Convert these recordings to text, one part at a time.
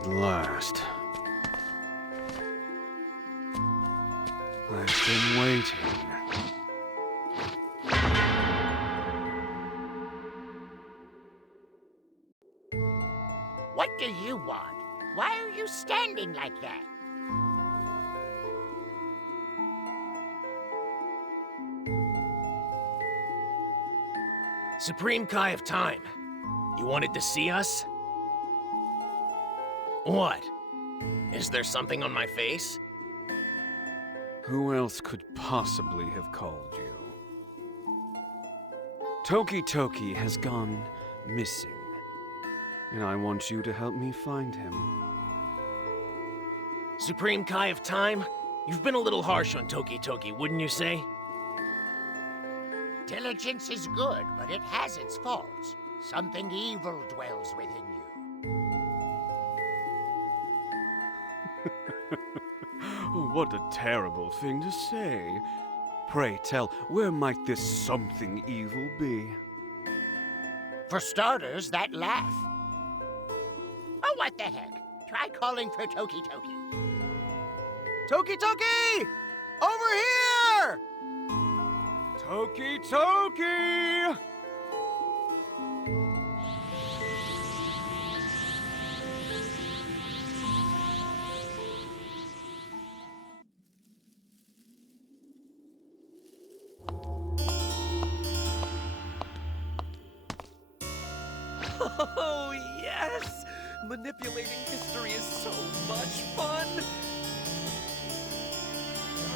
At last. I've been waiting. What do you want? Why are you standing like that? Supreme Kai of Time, you wanted to see us? What? Is there something on my face? Who else could possibly have called you? Toki Toki has gone missing, and I want you to help me find him. Supreme Kai of Time, you've been a little harsh on Toki Toki, wouldn't you say? Diligence is good, but it has its faults. Something evil dwells within you. What a terrible thing to say. Pray tell, where might this something evil be? For starters, that laugh. Oh, what the heck? Try calling for Toki Toki. Toki Toki! Over here! Toki Toki! Oh, yes! Manipulating history is so much fun!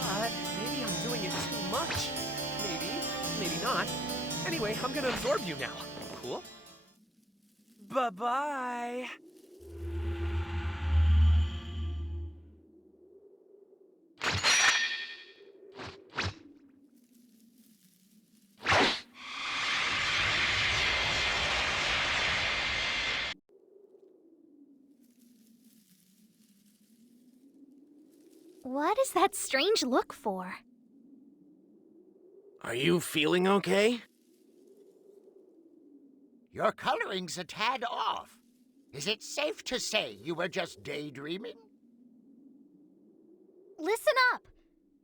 But maybe I'm doing it too much. Maybe not. Anyway, I'm gonna absorb you now. Cool? Bye-bye! What is that strange look for? Are you feeling okay? Your coloring's a tad off. Is it safe to say you were just daydreaming? Listen up!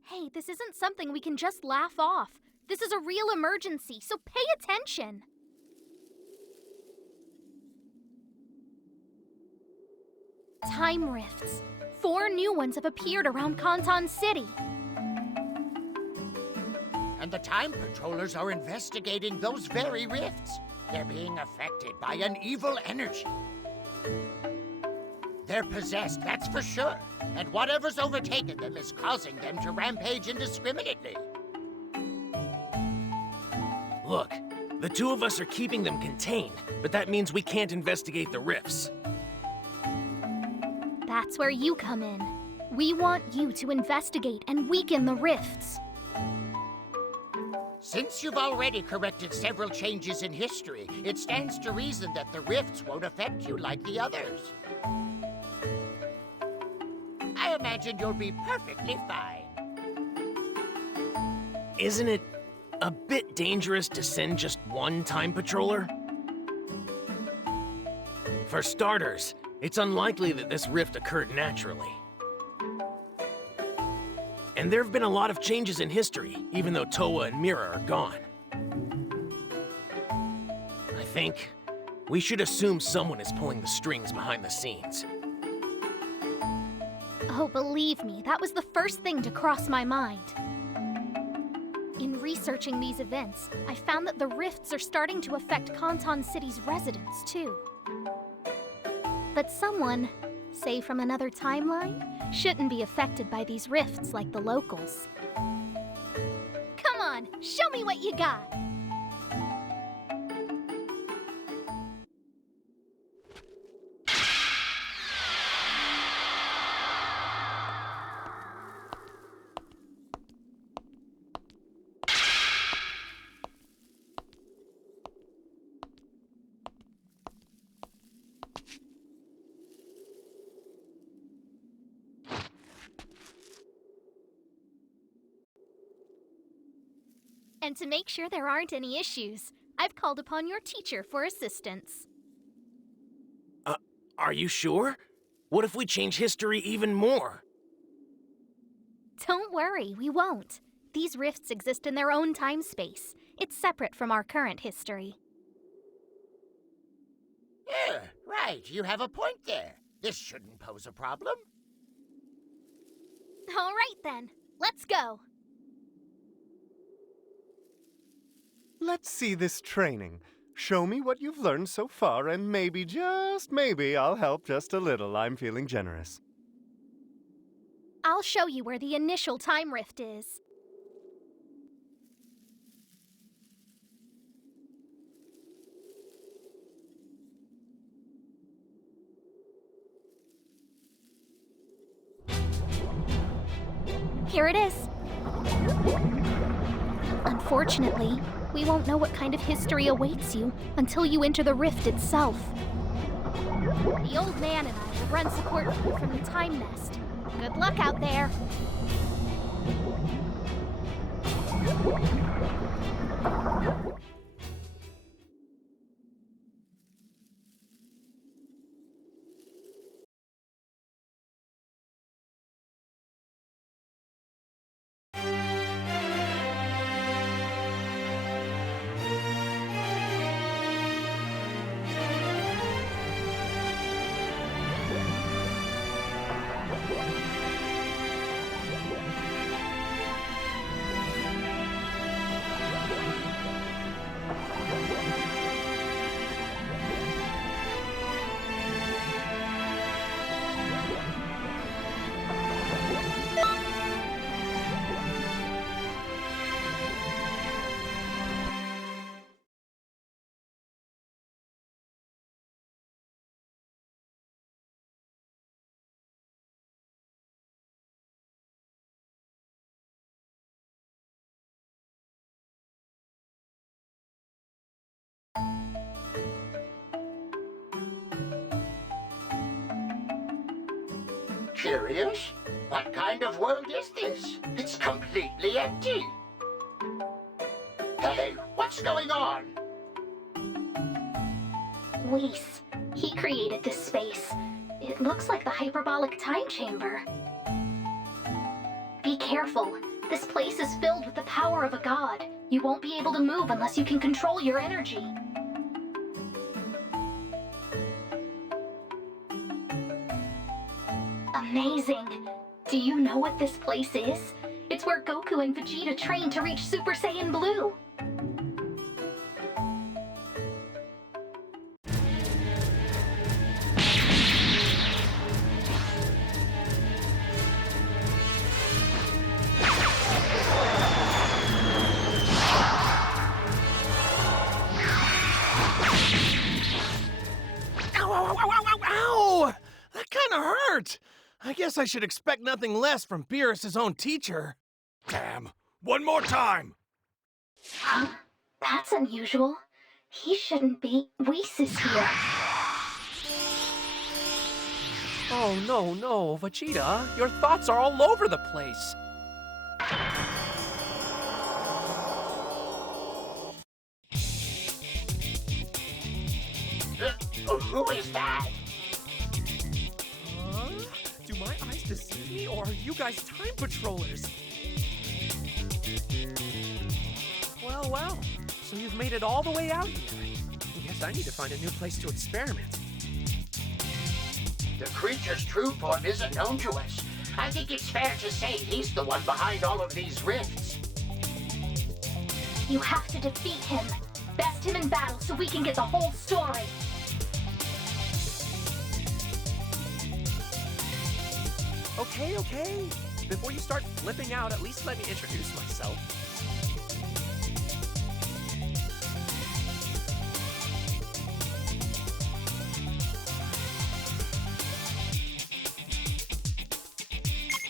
Hey, this isn't something we can just laugh off. This is a real emergency, so pay attention. Time rifts. 4 new ones have appeared around Conton City. And the Time Patrollers are investigating those very rifts. They're being affected by an evil energy. They're possessed, that's for sure. And whatever's overtaken them is causing them to rampage indiscriminately. Look, the two of us are keeping them contained, but that means we can't investigate the rifts. That's where you come in. We want you to investigate and weaken the rifts. Since you've already corrected several changes in history, it stands to reason that the rifts won't affect you like the others. I imagine you'll be perfectly fine. Isn't it a bit dangerous to send just one Time Patroller? For starters, it's unlikely that this rift occurred naturally. And there have been a lot of changes in history, even though Towa and Mira are gone. I think we should assume someone is pulling the strings behind the scenes. Oh, believe me, that was the first thing to cross my mind. In researching these events, I found that the rifts are starting to affect Conton City's residents, too. But someone, say from another timeline, shouldn't be affected by these rifts like the locals. Come on, show me what you got! And to make sure there aren't any issues, I've called upon your teacher for assistance. Are you sure? What if we change history even more? Don't worry, we won't. These rifts exist in their own time-space. It's separate from our current history. Yeah, right. You have a point there. This shouldn't pose a problem. All right then, let's go. Let's see this training. Show me what you've learned so far, and maybe, just maybe, I'll help just a little. I'm feeling generous. I'll show you where the initial time rift is. Here it is. Unfortunately, we won't know what kind of history awaits you until you enter the rift itself. The old man and I will run support for you from the time nest. Good luck out there. Curious? What kind of world is this? It's completely empty. Hey, what's going on? Whis. He created this space. It looks like the hyperbolic time chamber. Be careful. This place is filled with the power of a god. You won't be able to move unless you can control your energy. Amazing. Do you know what this place is? It's where Goku and Vegeta trained to reach Super Saiyan Blue. Ow, ow, ow, ow, ow, ow! That kind of hurt. I guess I should expect nothing less from Beerus' own teacher. Damn. One more time. Huh? That's unusual. He shouldn't be. Whis is here. Oh, no, Vegeta. Your thoughts are all over the place. Who is that? Do my eyes deceive me, or are you guys time patrollers? Well, so you've made it all the way out here. I guess I need to find a new place to experiment. The creature's true form isn't known to us. I think it's fair to say he's the one behind all of these rifts. You have to defeat him. Best him in battle so we can get the whole story. Okay. Before you start flipping out, at least let me introduce myself.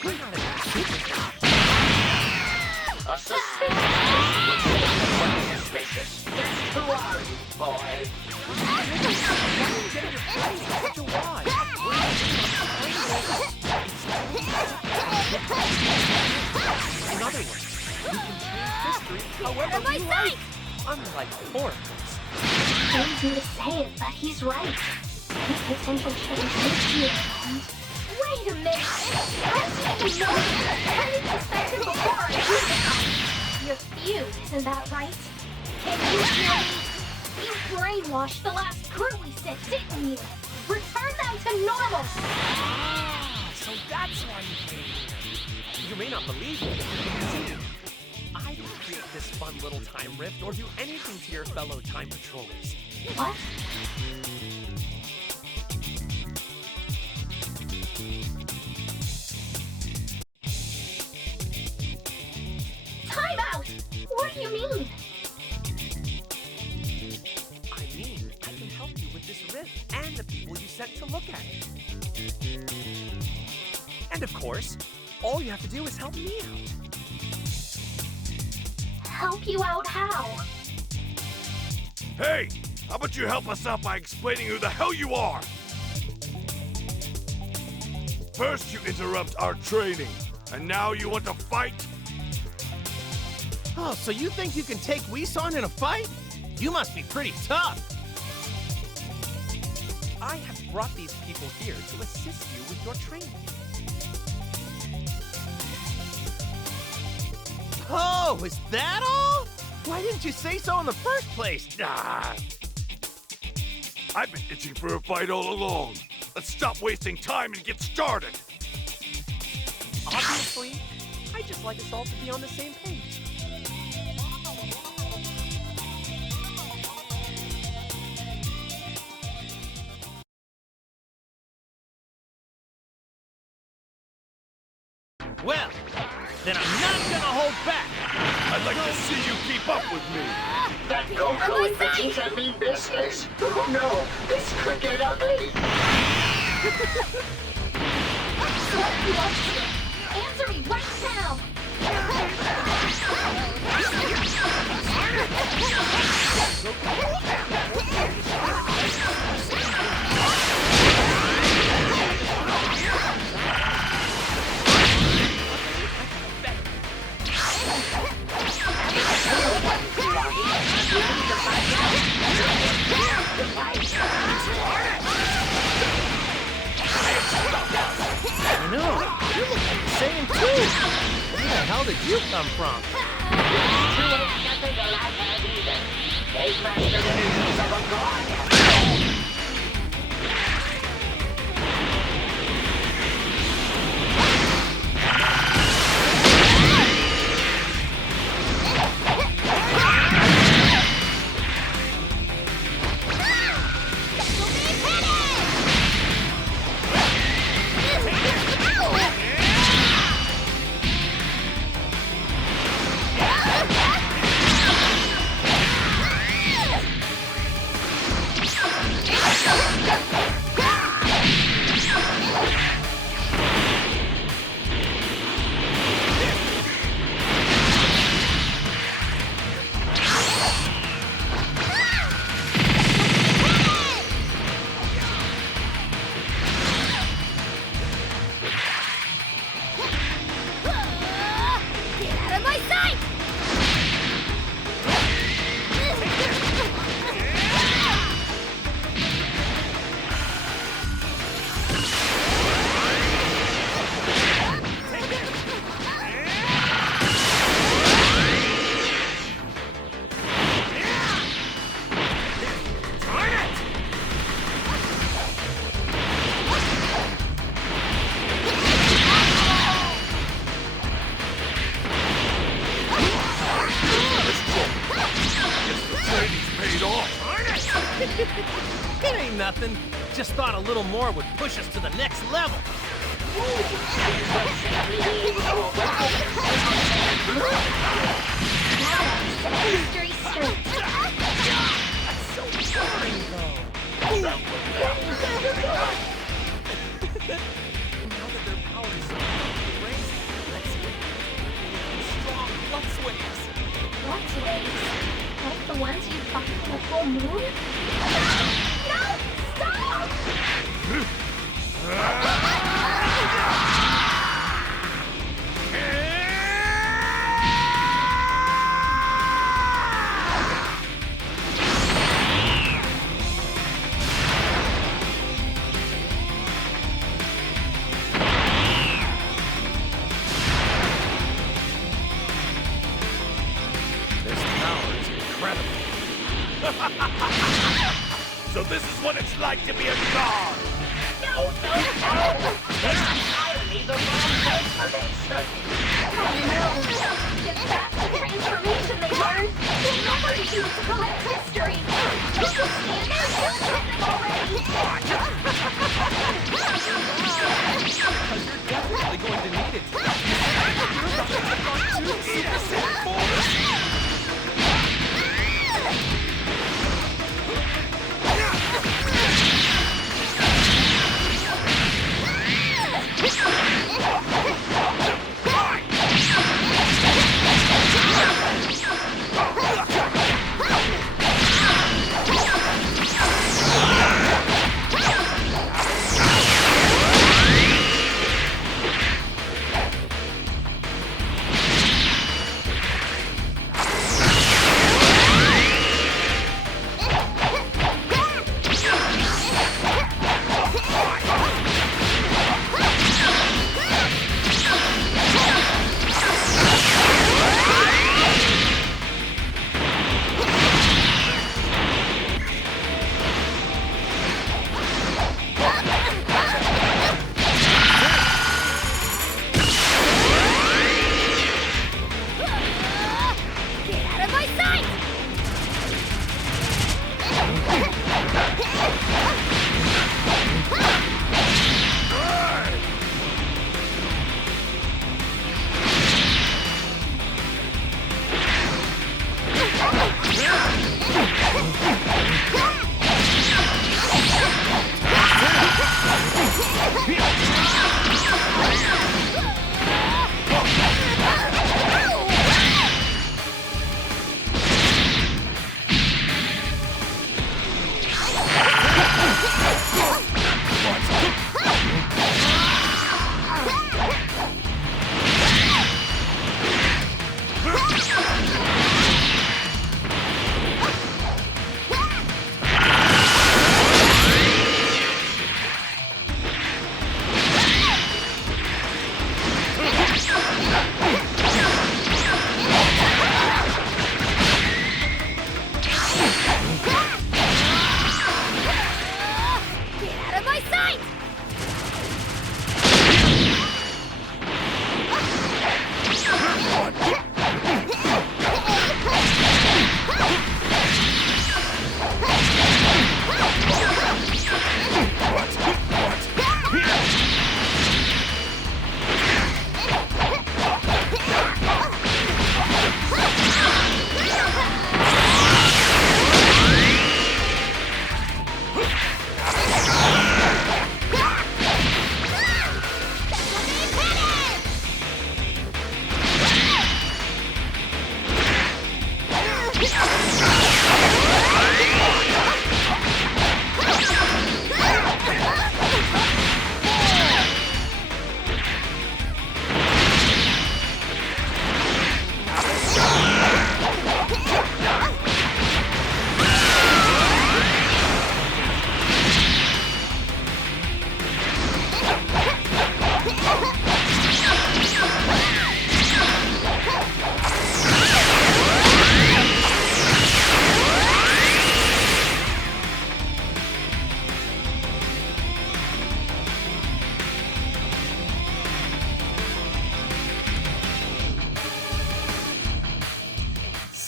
I'm not an A suspicious. Who are you, boy? What you want? In other words, you can change history however you like. Unlike foreigners. He pains me to say it, but he's right. Since potential change this year. Wait a minute! I've seen you know any perspective before I do this. You're fused, isn't that right? Can you hear me? You brainwashed the last crew we sent, didn't you? Return them to normal! So that's why you came here. You may not believe me. See, I didn't create this fun little time rift or do anything to your fellow time patrollers. What? Time out! What do you mean? I mean, I can help you with this rift and the people you sent to look at it. And of course, all you have to do is help me out. Help you out how? Hey! How about you help us out by explaining who the hell you are? First you interrupt our training, and now you want to fight? Oh, so you think you can take Weeson in a fight? You must be pretty tough. I have brought these people here to assist you with your training. Oh, is that all? Why didn't you say so in the first place? Ah. I've been itching for a fight all along. Let's stop wasting time and get started. Obviously, I just like us all to be on the same page. Well, then I'm not gonna hold back. I'd like to see you keep up with me. That Goku and Vegeta mean business. Oh no, this could get ugly. What do you want to do? Answer me right now! You know, you look like the Saiyan too. Where the hell did you come from? You ain't nothing to laugh at either. They mastered the news of a god. It ain't nothing. Just thought a little more would push us to the next level. History straight. Now that their power is so raised, let's wait. Strong flux waves. What waves? Like the ones you fought on the full moon? No! Stop! So this is what it's like to be a god! No! Entirely the wrong transformation! Get back to transformation they learned! They'll never use to collect history! Just stand there and do something already! Because you're definitely going to need it. You're about to take on 2 Super Saiyan 4s!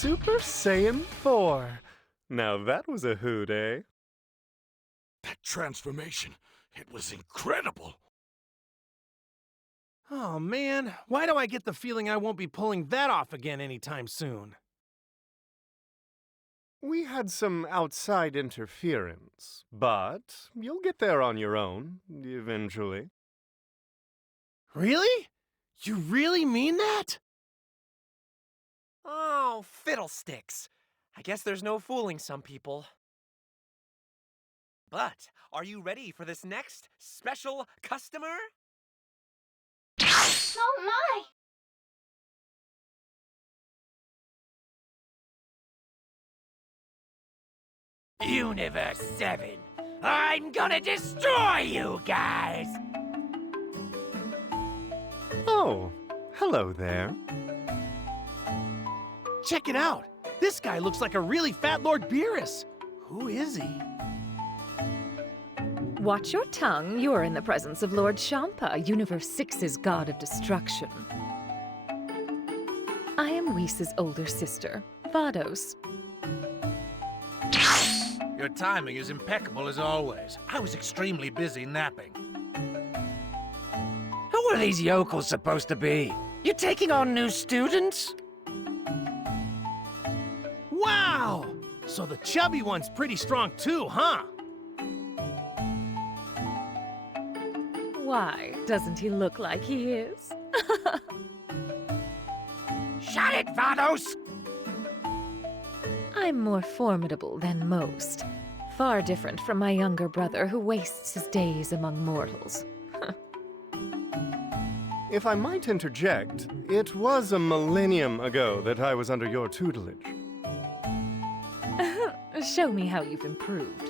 Super Saiyan 4. Now that was a hoot, eh? That transformation, it was incredible! Oh man, why do I get the feeling I won't be pulling that off again anytime soon? We had some outside interference, but you'll get there on your own, eventually. Really? You really mean that? Oh, fiddlesticks. I guess there's no fooling some people. But, are you ready for this next special customer? Oh my! Universe 7, I'm gonna destroy you guys! Oh, hello there. Check it out! This guy looks like a really fat Lord Beerus. Who is he? Watch your tongue. You're in the presence of Lord Champa, Universe 6's god of destruction. I am Whis' older sister, Vados. Your timing is impeccable as always. I was extremely busy napping. Who are these yokels supposed to be? You taking on new students? Wow! So the chubby one's pretty strong too, huh? Why, doesn't he look like he is? Shut it, Vados! I'm more formidable than most. Far different from my younger brother who wastes his days among mortals. If I might interject, it was a millennium ago that I was under your tutelage. Show me how you've improved.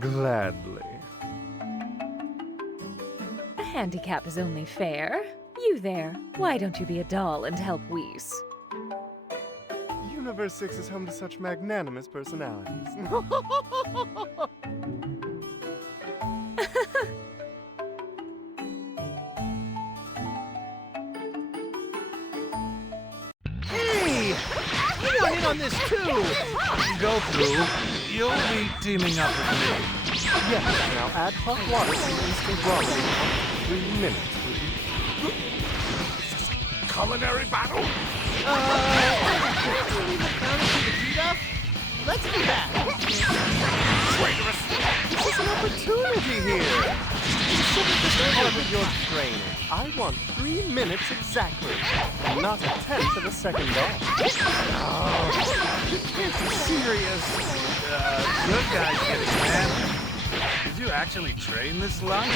Gladly. A handicap is only fair. You there, why don't you be a doll and help Whis? Universe 6 is home to such magnanimous personalities. Hey! You want in on this too! Goku, you'll be teaming up with me. Yes, now add hot water to instant ramen in 3 minutes, will you? Culinary battle? Let's do that! Traitorous! This is an opportunity here! You shouldn't disturb with your training. I want 3 minutes exactly. Not a tenth of a second off. You can't be serious. Good guy's getting mad. Did you actually train this long?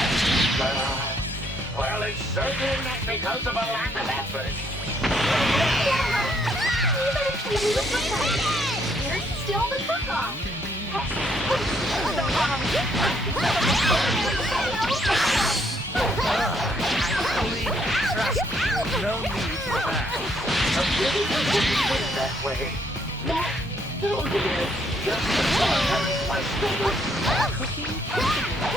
Well, it's certainly not because of a lack of effort. You're still the cook-off. Trust me, no need for that. That way. Cooking,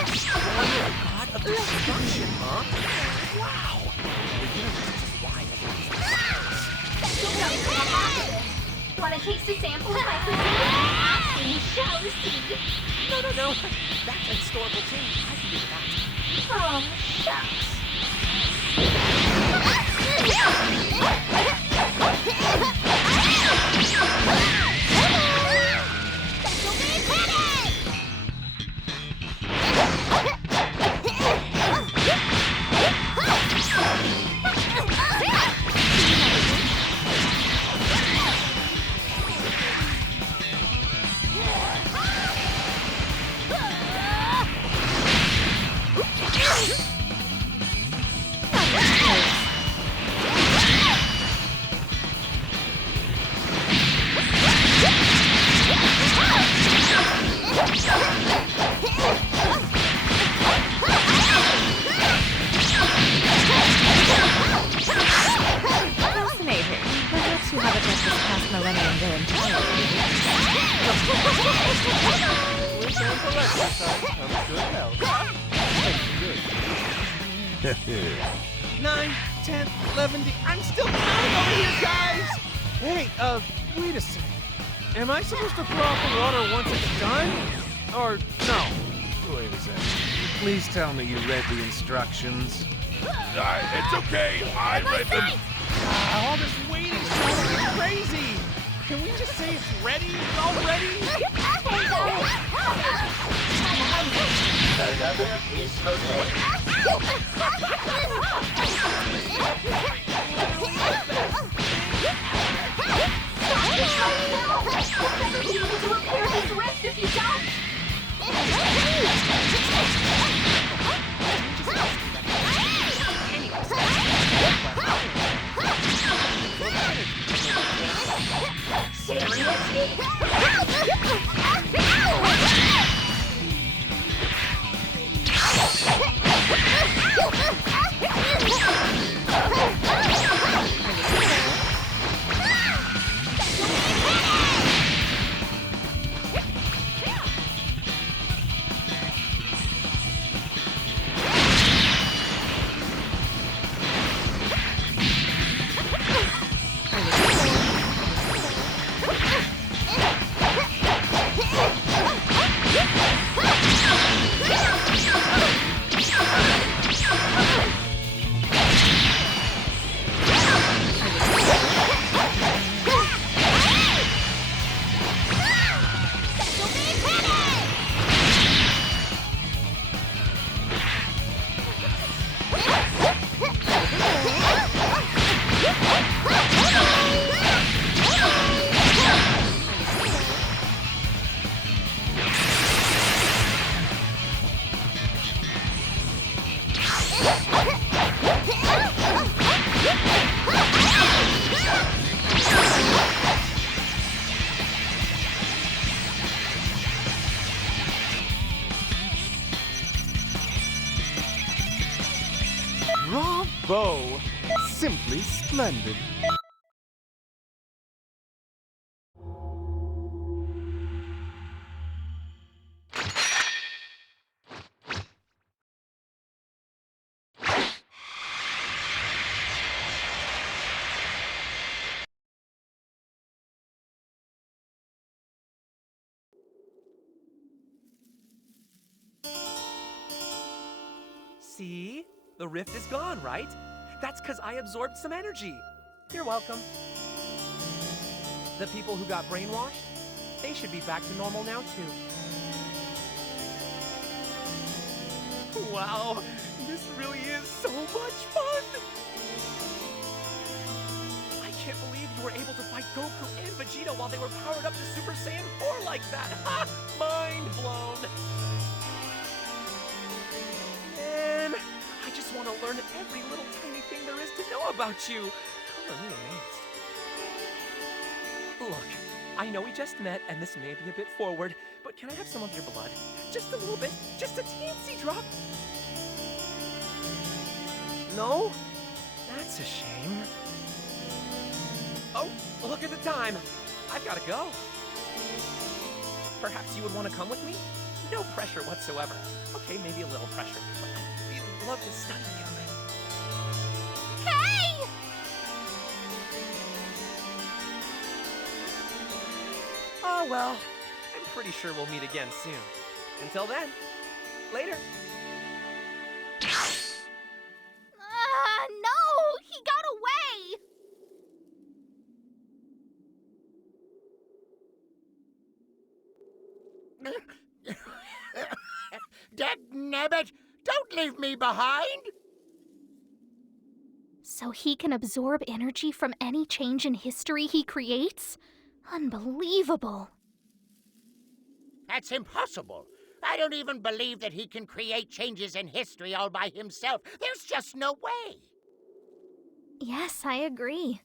destroyer, god of destruction, huh? Wow! The universe is wide open. Want a taste of sample of my cuisine? Ask and you shall receive. No. That's a historical change. I can do that. Oh, shucks. Fascinating. Perhaps you haven't let this past millennium go entirely. With sample exercise comes good health. 9, 10, 11, I'm still counting over here, guys! Hey, wait a second. Am I supposed to throw out the water once it's done? Or no? Wait a second. Please tell me you read the instructions. It's okay. I read them. All this waiting is driving me crazy! Can we just say it's ready already? Another piece of You'll be able to repair this rift if you don't. bow. Simply splendid. See? The rift is gone, right? That's because I absorbed some energy. You're welcome. The people who got brainwashed, they should be back to normal now, too. Wow, this really is so much fun! I can't believe you were able to fight Goku and Vegeta while they were powered up to Super Saiyan 4 like that! Ha! Mind blown! Man, I just want to learn every little tiny thing there is to know about you. Color me amazed. Look, I know we just met, and this may be a bit forward, but can I have some of your blood? Just a little bit, just a teensy drop. No? That's a shame. Oh, look at the time. I've got to go. Perhaps you would want to come with me? No pressure whatsoever. Okay, maybe a little pressure, but I'd really love to study you. Hey! Oh, well, I'm pretty sure we'll meet again soon. Until then, later. No! He got away! Dagnabbit! Don't leave me behind! So he can absorb energy from any change in history he creates? Unbelievable. That's impossible. I don't even believe that he can create changes in history all by himself. There's just no way. Yes, I agree.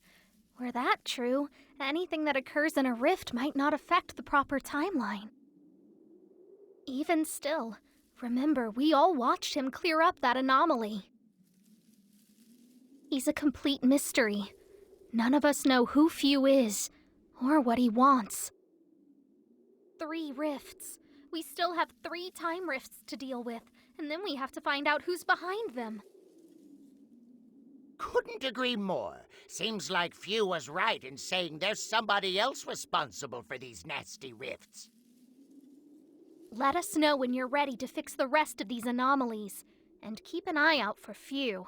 Were that true, anything that occurs in a rift might not affect the proper timeline. Even still, remember, we all watched him clear up that anomaly. He's a complete mystery. None of us know who Fu is, or what he wants. 3 rifts. We still have 3 time rifts to deal with, and then we have to find out who's behind them. Couldn't agree more. Seems like Fu was right in saying there's somebody else responsible for these nasty rifts. Let us know when you're ready to fix the rest of these anomalies, and keep an eye out for Fu.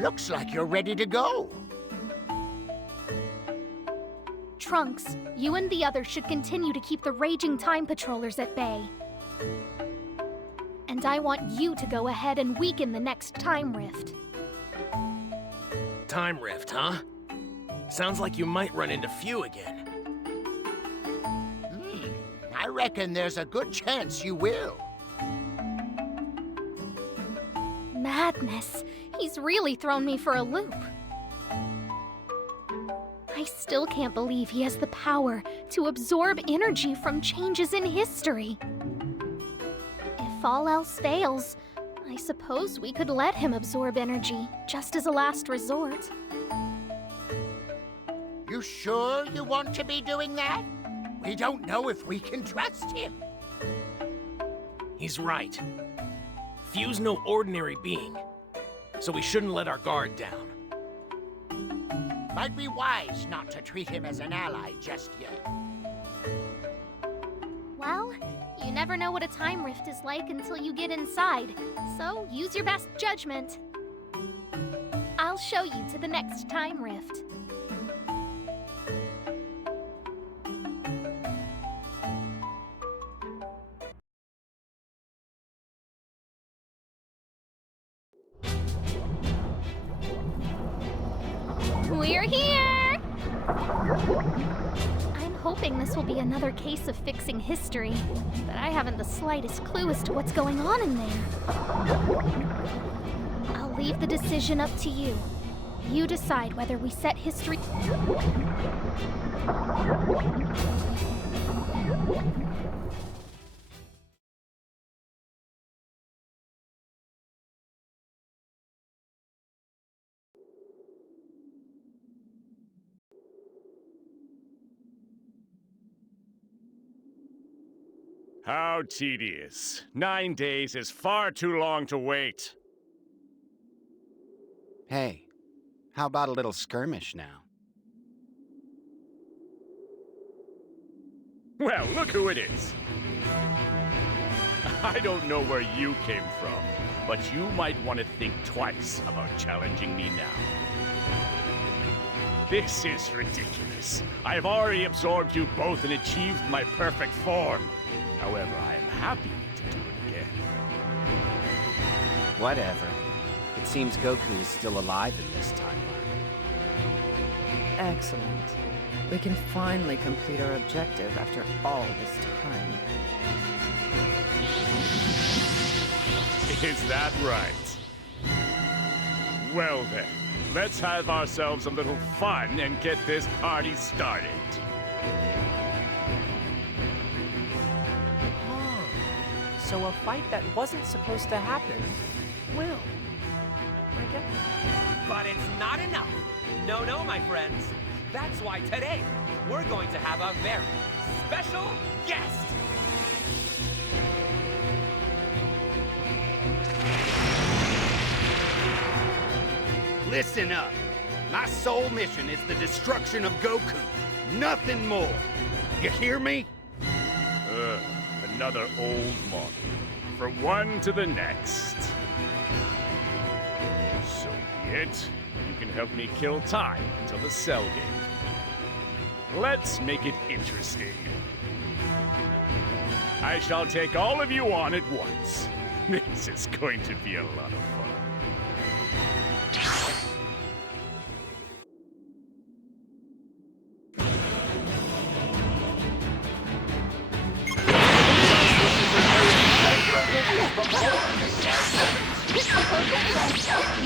Looks like you're ready to go. Trunks, you and the others should continue to keep the raging time patrollers at bay. And I want you to go ahead and weaken the next time rift. Time rift, huh? Sounds like you might run into Few again. I reckon there's a good chance you will. Madness. He's really thrown me for a loop. I still can't believe he has the power to absorb energy from changes in history. If all else fails, I suppose we could let him absorb energy, just as a last resort. You sure you want to be doing that? We don't know if we can trust him. He's right. Few's no ordinary being, so we shouldn't let our guard down. Might be wise not to treat him as an ally just yet. Well, you never know what a time rift is like until you get inside, so use your best judgment. I'll show you to the next time rift. We're here! I'm hoping this will be another case of fixing history, but I haven't the slightest clue as to what's going on in there. I'll leave the decision up to you. You decide whether we set history... How tedious. 9 days is far too long to wait. Hey, how about a little skirmish now? Well, look who it is. I don't know where you came from, but you might want to think twice about challenging me now. This is ridiculous. I have already absorbed you both and achieved my perfect form. However, I am happy to do it again. Whatever. It seems Goku is still alive in this timeline. Excellent. We can finally complete our objective after all this time. Is that right? Well then, let's have ourselves a little fun and get this party started. So a fight that wasn't supposed to happen will. I guess. But it's not enough. No, my friends. That's why today we're going to have a very special guest. Listen up. My sole mission is the destruction of Goku. Nothing more. You hear me? Another old model. From one to the next. So be it. You can help me kill time until the cell gate. Let's make it interesting. I shall take all of you on at once. This is going to be a lot of fun.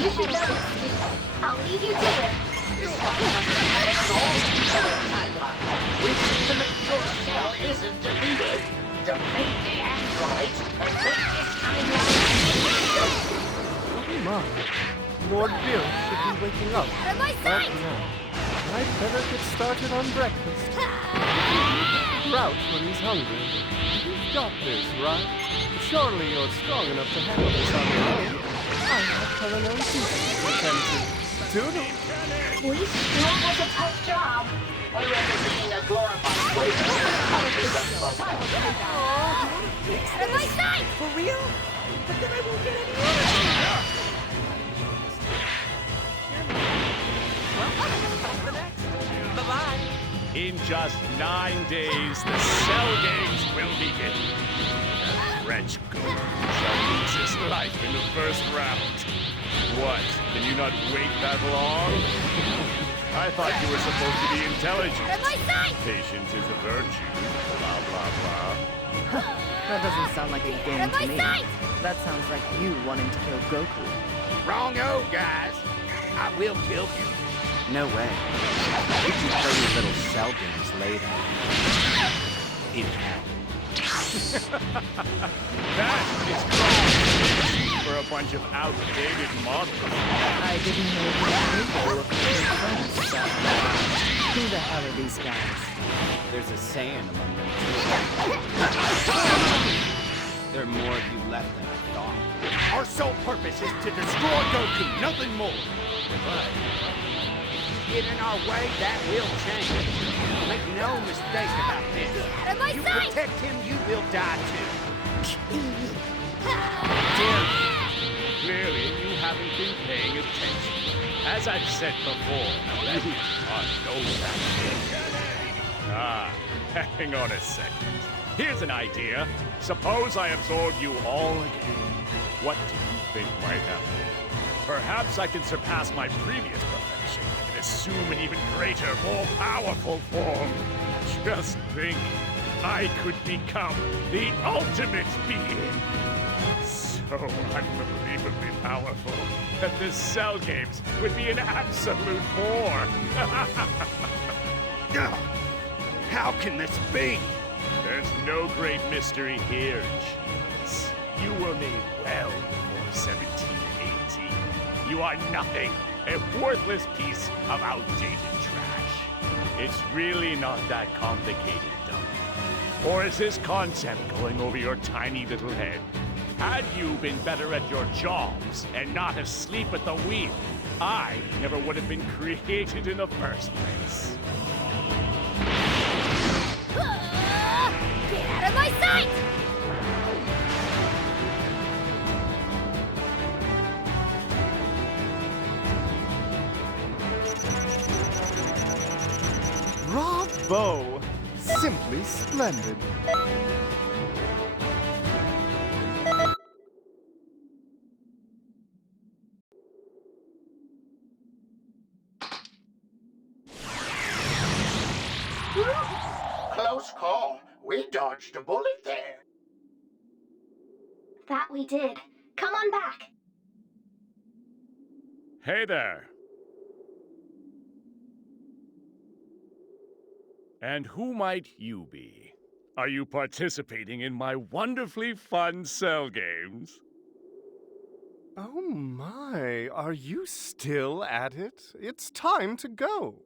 You should know. I'll leave you to it. To make sure Cell isn't defeated, defeat the androids and make this timeline. Oh my. Lord Bill should be waking up. At my Right sight! now. I'd better get started on breakfast. Crouch when he's hungry. You've got this, right? Surely you're strong enough to handle this on your own. I have culinary duties to attend to. Toodle. Police still has a tough job. I reckon being a glorified waiter At my sight! For real? But then I won't get any orders. In just 9 days, the Cell Games will begin. That wretch Goku shall lose his life in the first round. What? Can you not wait that long? I thought you were supposed to be intelligent. Out of my sight! Patience is a virtue. Blah, blah, blah. That doesn't sound like a game Out of to my me. sight! That sounds like you wanting to kill Goku. Wrong-o, guys. I will kill you. No way. We can play your little cell games later. In hell. That is wrong for a bunch of outdated models. I didn't know you were capable of making friends, so... Who the hell are these guys? There's a Saiyan among them, too. There are more of you left than I thought. Our sole purpose is to destroy Goku, nothing more. But Get in our way, that will change. Make no mistake about this. Out of my You sight! protect him, you will die too. Clearly, you haven't been paying attention. As I've said before, you are no match. Hang on a second. Here's an idea. Suppose I absorb you all again. What do you think might happen? Perhaps I can surpass my previous perfection and assume an even greater, more powerful form. Just think, I could become the ultimate being. So unbelievably powerful that the Cell Games would be an absolute bore. How can this be? There's no great mystery here, genius. You were made well before 1718. You are nothing, a worthless piece of outdated trash. It's really not that complicated, though. Or is this concept going over your tiny little head? Had you been better at your jobs and not asleep at the wheel, I never would have been created in the first place. Get out of my sight! Bravo! Simply splendid. Close call. We dodged a bullet there. That we did. Come on back. Hey there. And who might you be? Are you participating in my wonderfully fun Cell Games? Oh my, are you still at it? It's time to go.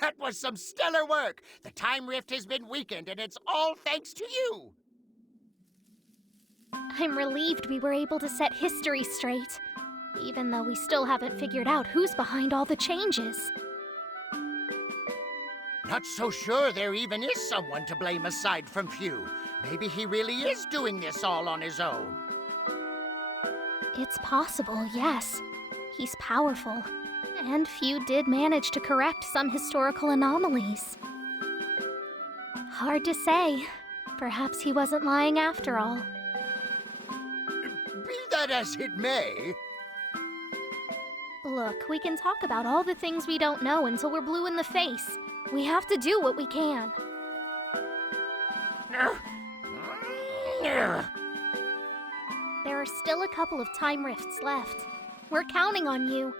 That was some stellar work. The time rift has been weakened, and it's all thanks to you. I'm relieved we were able to set history straight, even though we still haven't figured out who's behind all the changes. Not so sure there even is someone to blame aside from Few. Maybe he really is doing this all on his own. It's possible, yes. He's powerful. And Few did manage to correct some historical anomalies. Hard to say. Perhaps he wasn't lying after all. Be that as it may. Look, we can talk about all the things we don't know until we're blue in the face. We have to do what we can. There are still a couple of time rifts left. We're counting on you.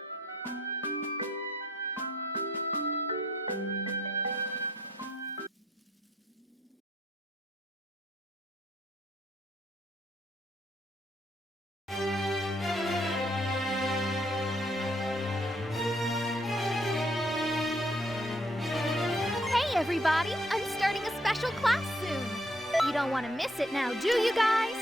Everybody, I'm starting a special class soon. You don't want to miss it now, do you guys?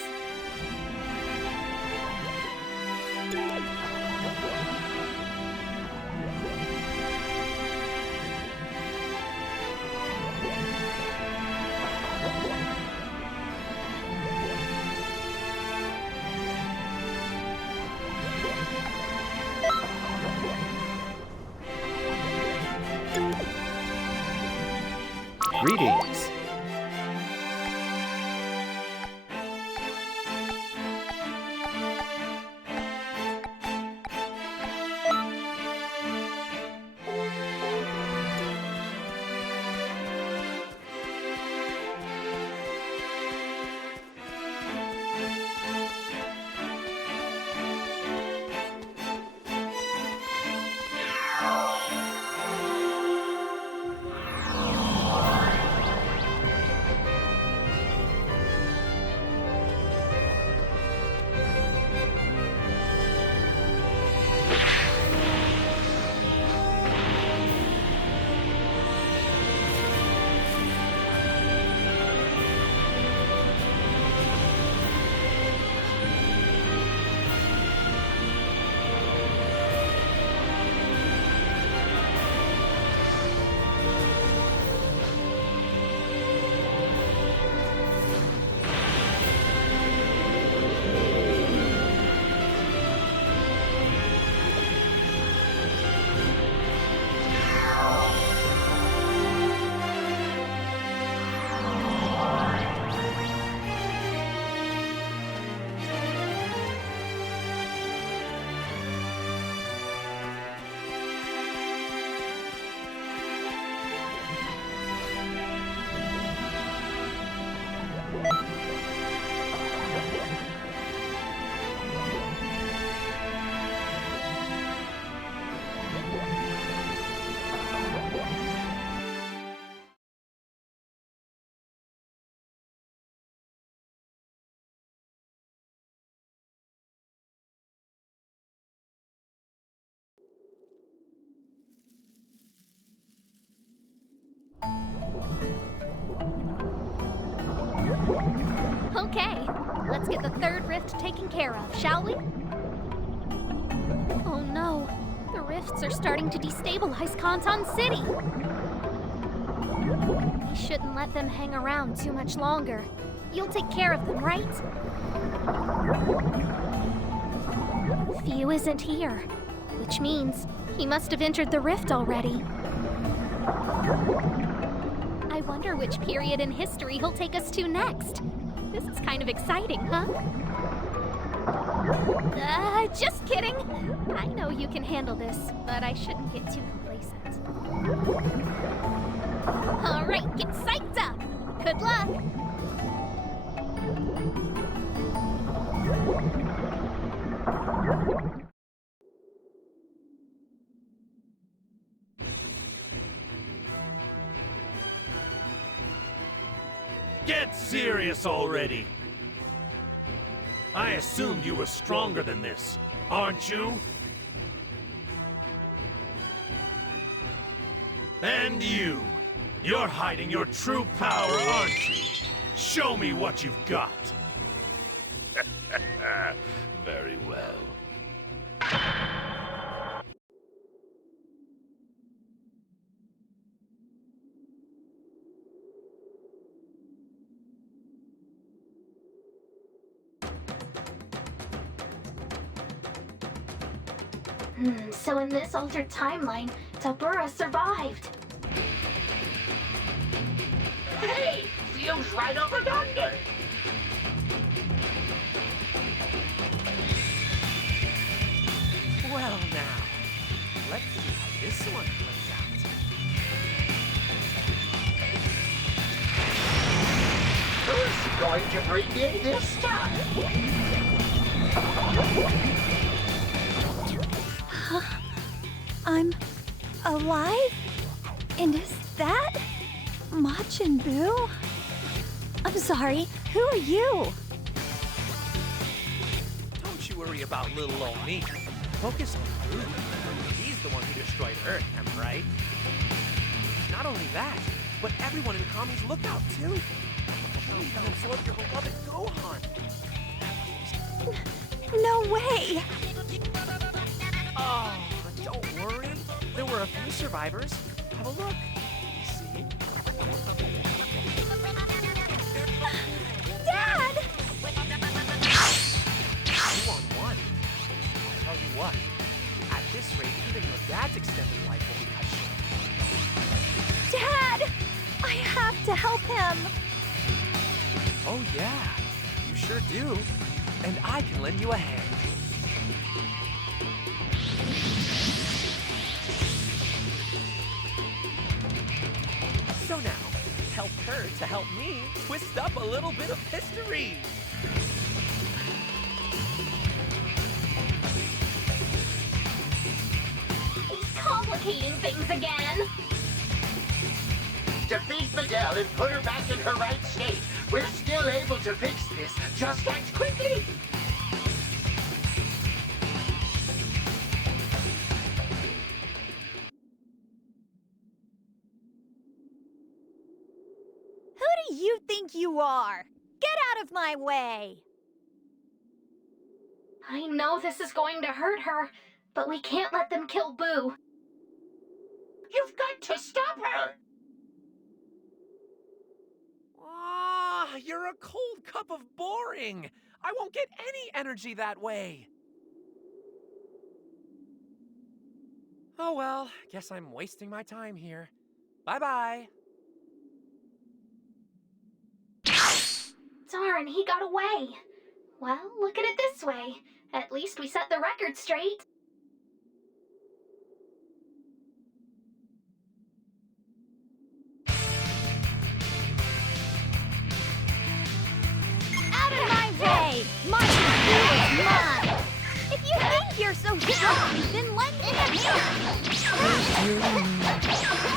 Greetings. Okay, let's get the third rift taken care of, shall we? Oh no, the rifts are starting to destabilize Conton City. We shouldn't let them hang around too much longer. You'll take care of them, right? Few isn't here, which means he must have entered the rift already. I wonder which period in history he'll take us to next. This is kind of exciting, huh? Just kidding. I know you can handle this, but I shouldn't get too complacent. All right, get psyched up. Good luck. Get serious already! I assumed you were stronger than this, aren't you? And you're hiding your true power, aren't you? Show me what you've got! Very well. So in this altered timeline, Dabura survived. Hey, feels right over yonder. Well now, let's see how this one plays out. Who's going to bring in this time? I'm alive? And is that Majin Buu? I'm sorry, who are you? Don't you worry about little old me. Focus on Buu. He's the one who destroyed Earth, am I right? Not only that, but everyone in Kami's lookout, too. He even absorbed your beloved Gohan. No way! Oh, but don't worry. There were a few survivors. Have a look. See? Dad! 2-on-1. I'll tell you what. At this rate, even your dad's extended life will be cut short. Dad! I have to help him! Oh, yeah. You sure do. And I can lend you a hand. So now, help her to help me twist up a little bit of history. He's complicating things again. Defeat Videl and put her back in her right state. We're still able to fix this. Just act quickly. Who do you think you are? Get out of my way! I know this is going to hurt her, but we can't let them kill Boo. You've got to stop her. Ah, you're a cold cup of boring. I won't get any energy that way. Oh well, guess I'm wasting my time here. Bye-bye. Darn, he got away. Well, look at it this way. At least we set the record straight. Out of my way! My computer is mine! If you think you're so strong, then lend me a hand!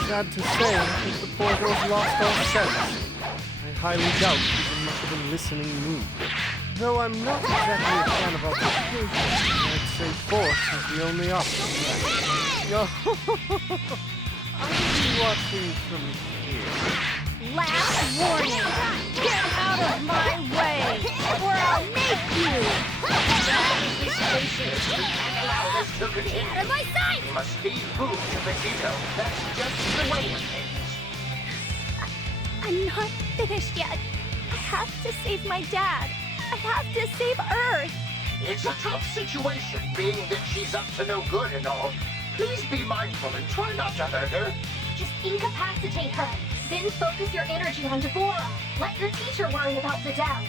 Sad to say, I think the poor girl's lost all sense. I highly doubt she's in much of a listening mood. Though I'm not exactly a fan of altercation, I'd say force is the only option. I'll be watching from here. Last warning! Get out of my way, or I'll make you! Get out of my sight! You must feed food to Vegito. That's just the way of things. I'm not finished yet. I have to save my dad. I have to save Earth. It's a tough situation, being that she's up to no good and all. Please be mindful and try not to hurt her. Just incapacitate her. Then focus your energy on Dabura. Let your teacher worry about Videl.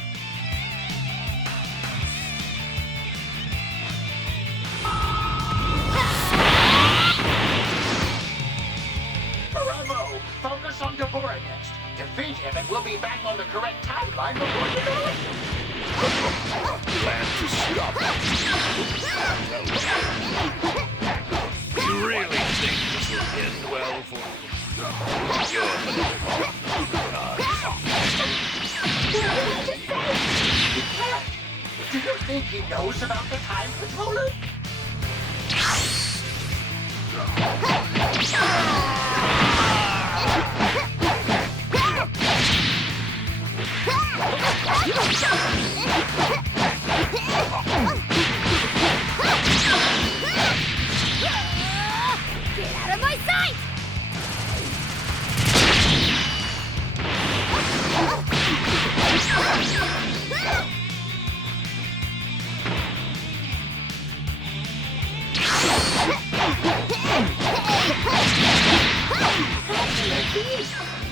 Bravo! Focus on Dabura next. Defeat him and we'll be back on the correct timeline before you know it. Plan to stop it. You really think this will end well for you? He can't. Do you think he knows about the time controller? Get out of my sight!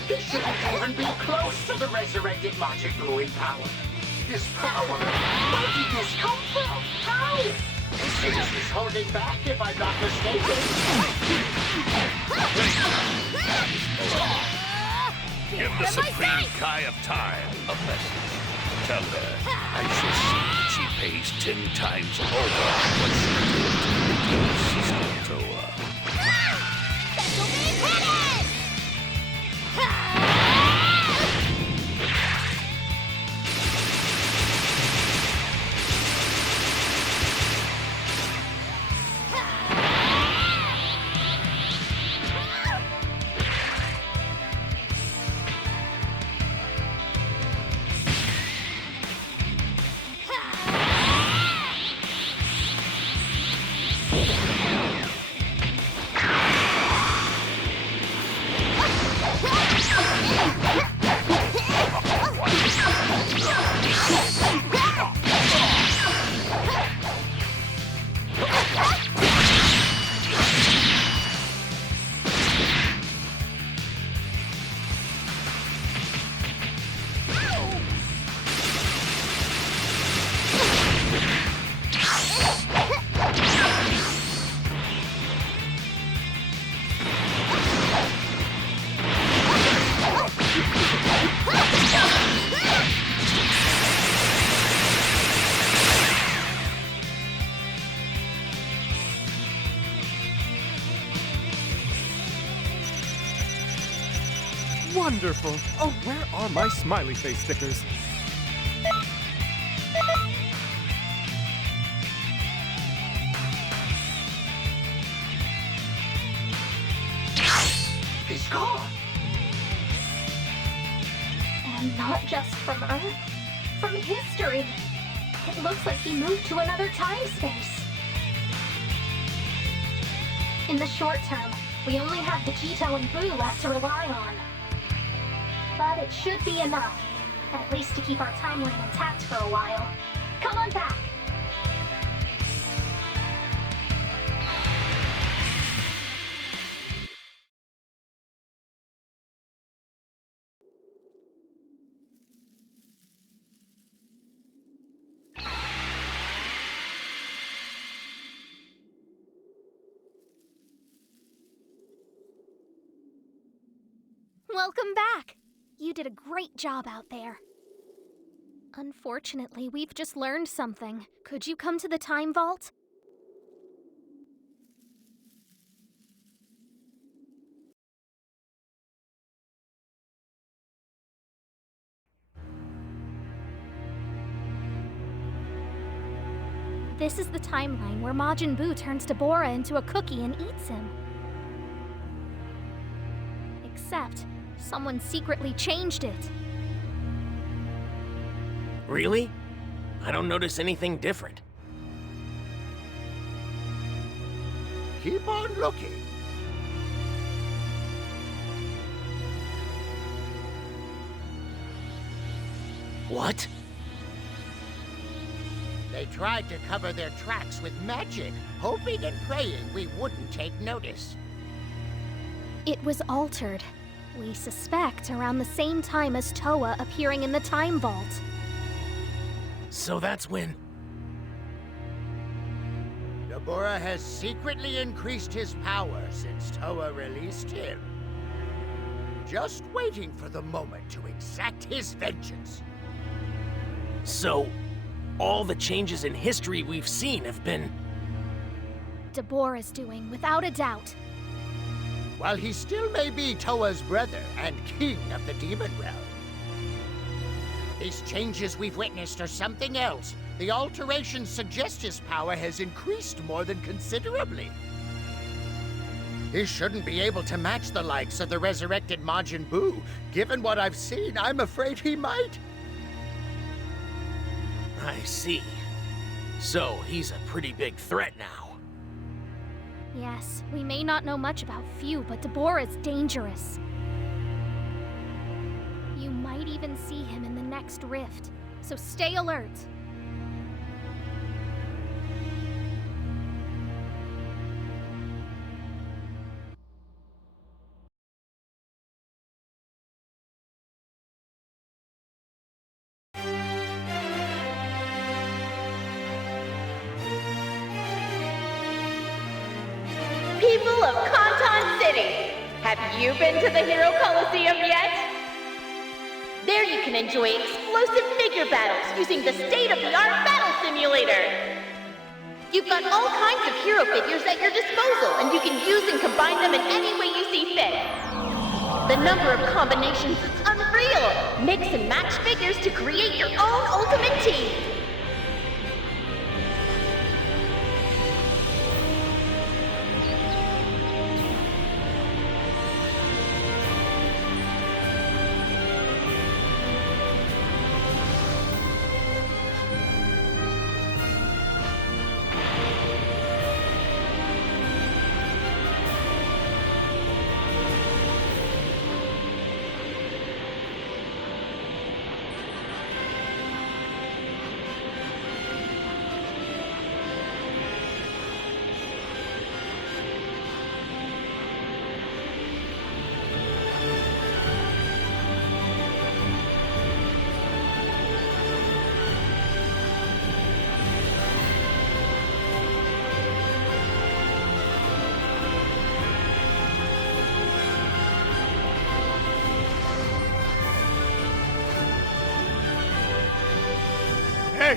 He shouldn't even be close to the resurrected Majin Buu in power. This power, where did this come from? How? This is holding back, if I'm not mistaken. Give the Supreme Kai of Time a message. Tell her I shall see that she pays 10 times over what she did to her. wonderful. Oh, where are my smiley face stickers? He's gone. And not just from Earth, from history. It looks like he moved to another time space. In the short term, we only have Vegito and Boo left to rely on. But it should be enough, at least to keep our timeline intact for a while. Come on back. Welcome back! You did a great job out there. Unfortunately, we've just learned something. Could you come to the time vault? This is the timeline where Majin Buu turns Dabura into a cookie and eats him. Except, someone secretly changed it. Really? I don't notice anything different. Keep on looking. What? They tried to cover their tracks with magic, hoping and praying we wouldn't take notice. It was altered. We suspect around the same time as Toa appearing in the time vault. So that's when... Dabura has secretly increased his power since Toa released him. Just waiting for the moment to exact his vengeance. So, all the changes in history we've seen have been... Dabura's doing, without a doubt. While he still may be Toa's brother and king of the demon realm, these changes we've witnessed are something else. The alterations suggest his power has increased more than considerably. He shouldn't be able to match the likes of the resurrected Majin Buu. Given what I've seen, I'm afraid he might. I see. So, he's a pretty big threat now. Yes, we may not know much about Fu, but Dabura's dangerous. You might even see him in the next rift, so stay alert. People of Conton City, have you been to the Hero Coliseum yet? There you can enjoy explosive figure battles using the state-of-the-art battle simulator. You've got all kinds of hero figures at your disposal, and you can use and combine them in any way you see fit. The number of combinations is unreal. Mix and match figures to create your own ultimate team. Hey!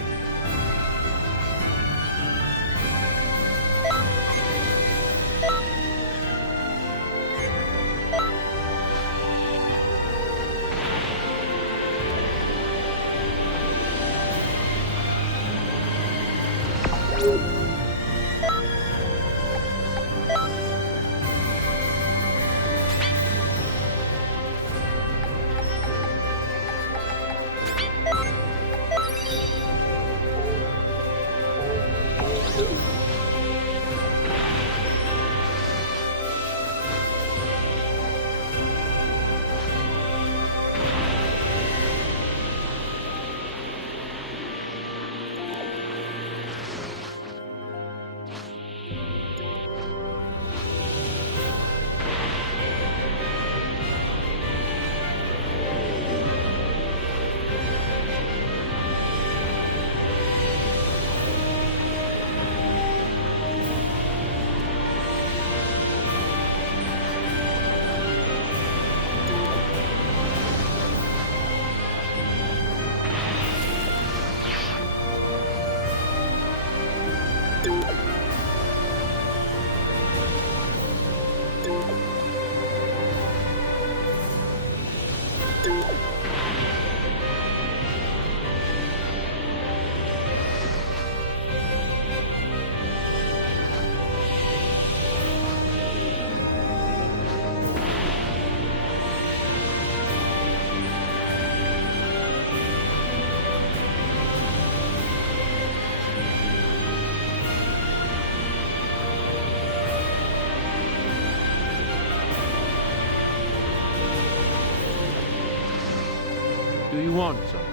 Do you want something?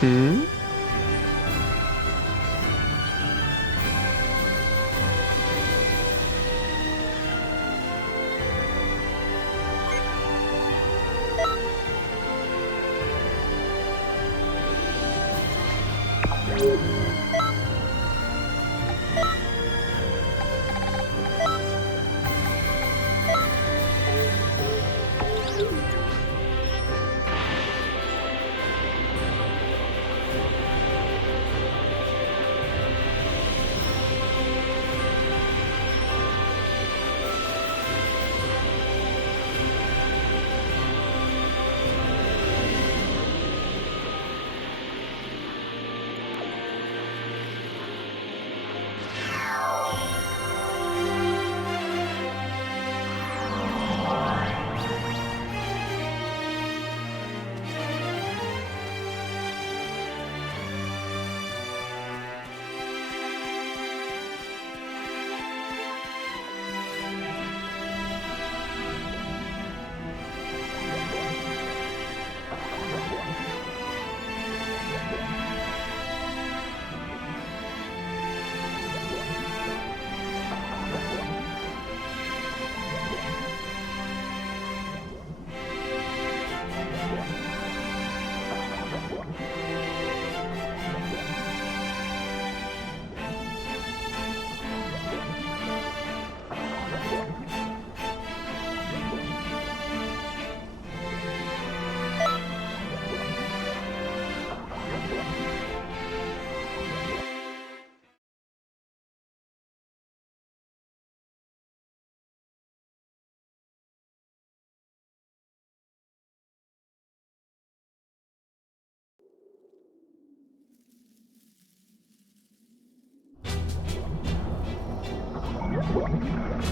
Hmm?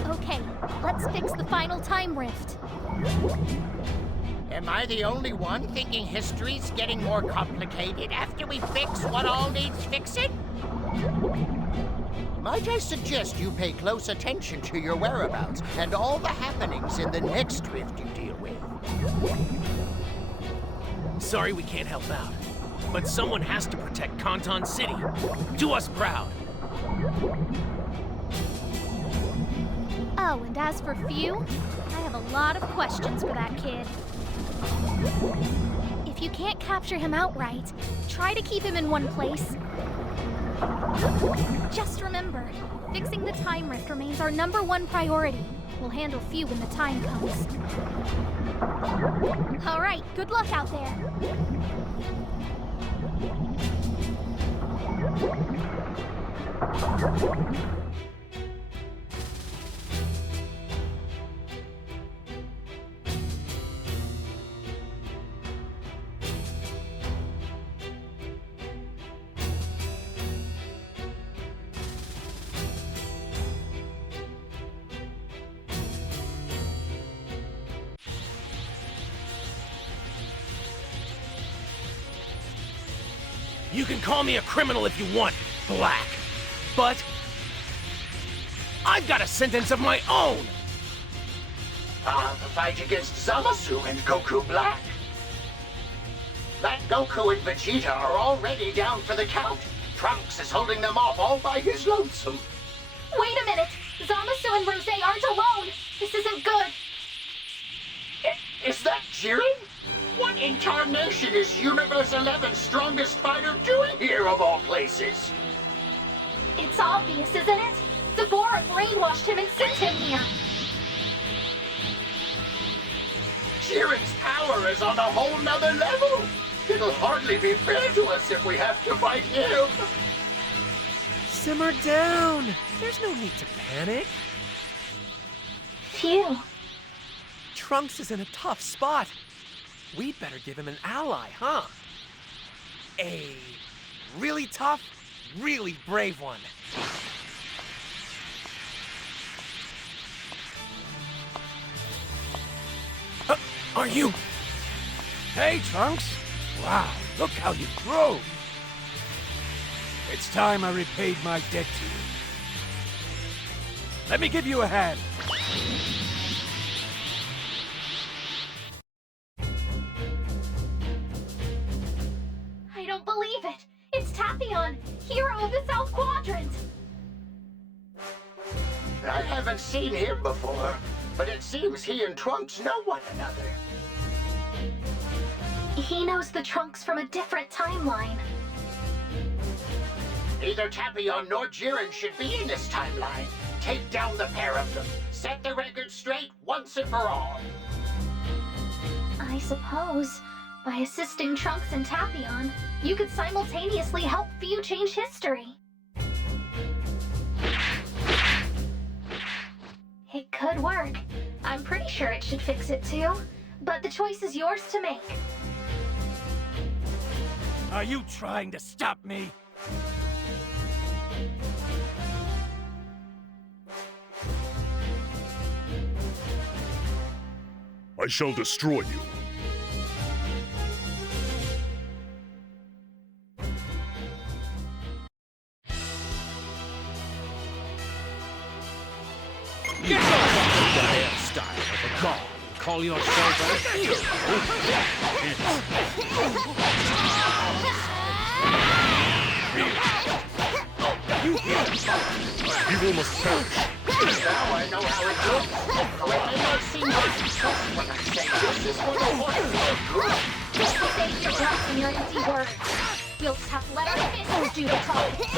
Okay, let's fix the final time rift. Am I the only one thinking history's getting more complicated after we fix what all needs fixing? Might I suggest you pay close attention to your whereabouts and all the happenings in the next rift you deal with? Sorry we can't help out, but someone has to protect Conton City. Do us proud. Oh, and as for Few, I have a lot of questions for that kid. If you can't capture him outright, try to keep him in one place. Just remember, fixing the time rift remains our #1 priority. We'll handle Few when the time comes. All right, good luck out there. You can call me a criminal if you want, Black. But I've got a sentence of my own! The fight against Zamasu and Goku Black. That Goku and Vegeta are already down for the count. Trunks is holding them off all by his lonesome. Wait a minute! Zamasu and Rose aren't alone! This isn't good! Is that Jiren? What in tarnation is Universe 11's strongest fighter doing here of all places? It's obvious, isn't it? Dabura brainwashed him and sent him here. Jiren's power is on a whole nother level. It'll hardly be fair to us if we have to fight him. Simmer down. There's no need to panic. Phew. Trunks is in a tough spot. We'd better give him an ally, huh? A really tough, really brave one. Are you... Hey, Trunks! Wow, look how you've grown! It's time I repaid my debt to you. Let me give you a hand. I don't believe it! It's Tapion, hero of the South Quadrant! I haven't seen him before, but it seems he and Trunks know one another. He knows the Trunks from a different timeline. Neither Tapion nor Jiren should be in this timeline. Take down the pair of them. Set the record straight once and for all. I suppose, by assisting Trunks and Tapion, you could simultaneously help Fu change history. It could work. I'm pretty sure it should fix it too. But the choice is yours to make. Are you trying to stop me? I shall destroy you. Get off the hairstyle of a god. Call yourself a hero. Evil must perish. Now I know how it looks. It may not seem like trust when I say this is for the one good. Save your breath and your empty words. We'll just have to let our fists do the talking.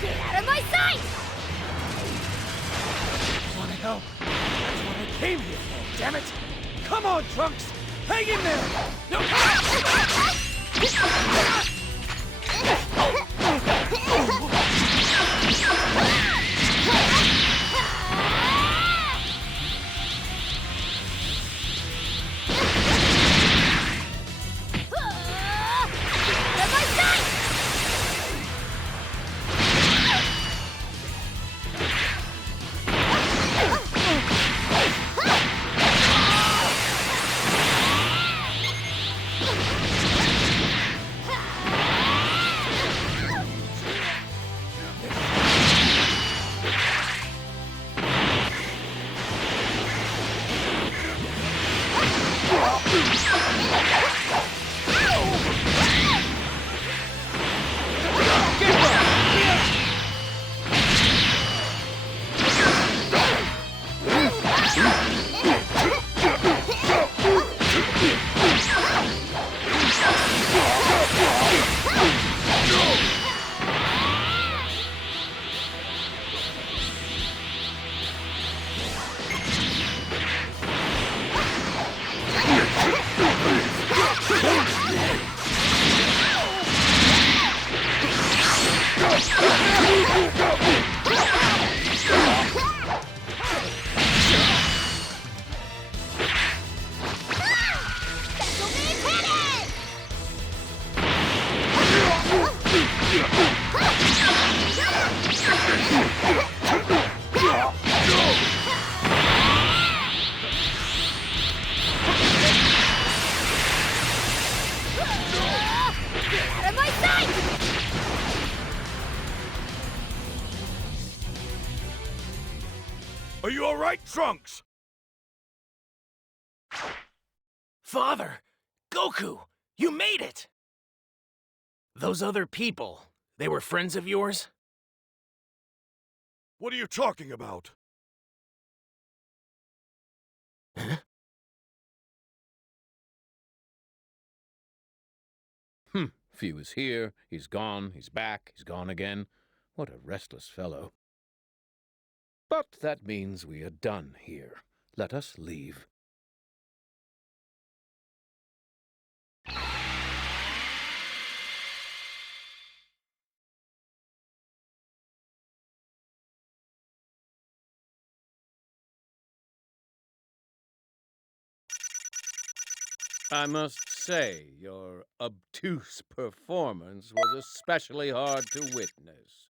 Get out of my sight! Wanna help? That's what I came here for, damn it! Come on, Trunks! Hang in there! No! Are you all right, Trunks? Father! Goku! You made it! Those other people, they were friends of yours? What are you talking about? Huh? Fu is here, he's gone, he's back, he's gone again. What a restless fellow. But that means we are done here. Let us leave. I must say, your obtuse performance was especially hard to witness.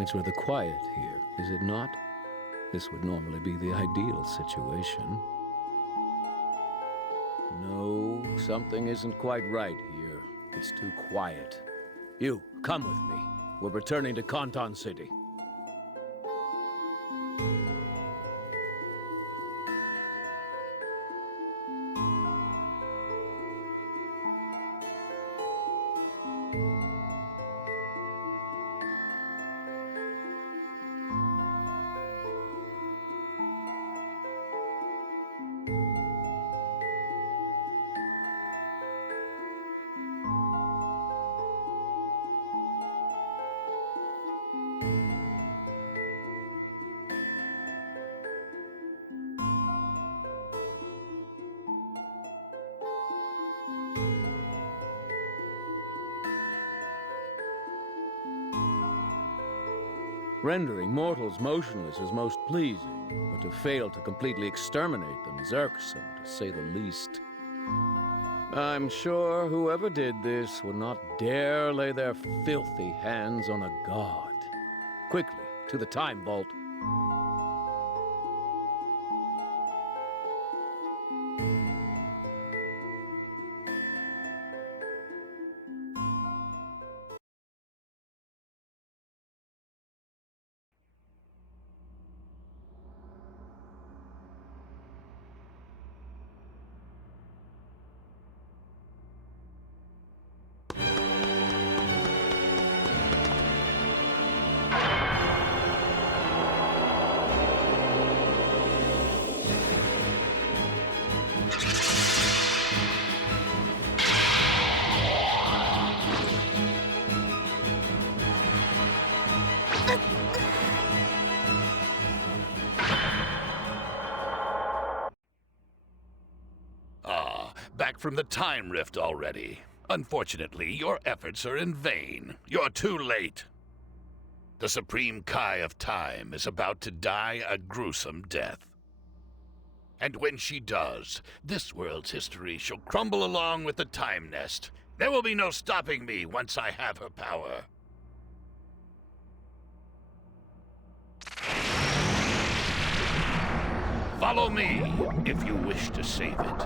It's rather quiet here, is it not? This would normally be the ideal situation. No, something isn't quite right here. It's too quiet. You, come with me. We're returning to Conton City. Rendering mortals motionless is most pleasing, but to fail to completely exterminate them is irksome, to say the least. I'm sure whoever did this would not dare lay their filthy hands on a god. Quickly, to the time vault. Back from the time rift already. Unfortunately, your efforts are in vain. You're too late. The Supreme Kai of Time is about to die a gruesome death. And when she does, this world's history shall crumble along with the Time Nest. There will be no stopping me once I have her power. Follow me if you wish to save it.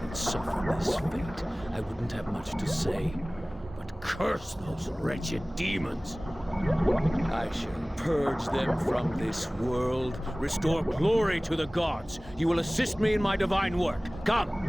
That suffer this fate, I wouldn't have much to say. But curse those wretched demons. I shall purge them from this world, restore glory to the gods. You will assist me in my divine work. Come!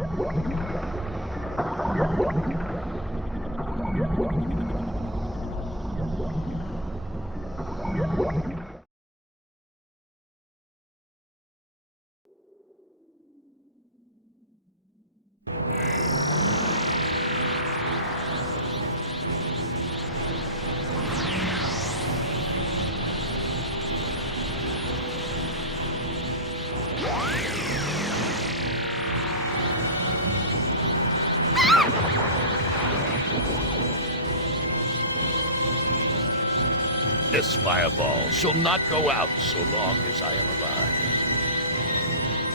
This fireball shall not go out so long as I am alive.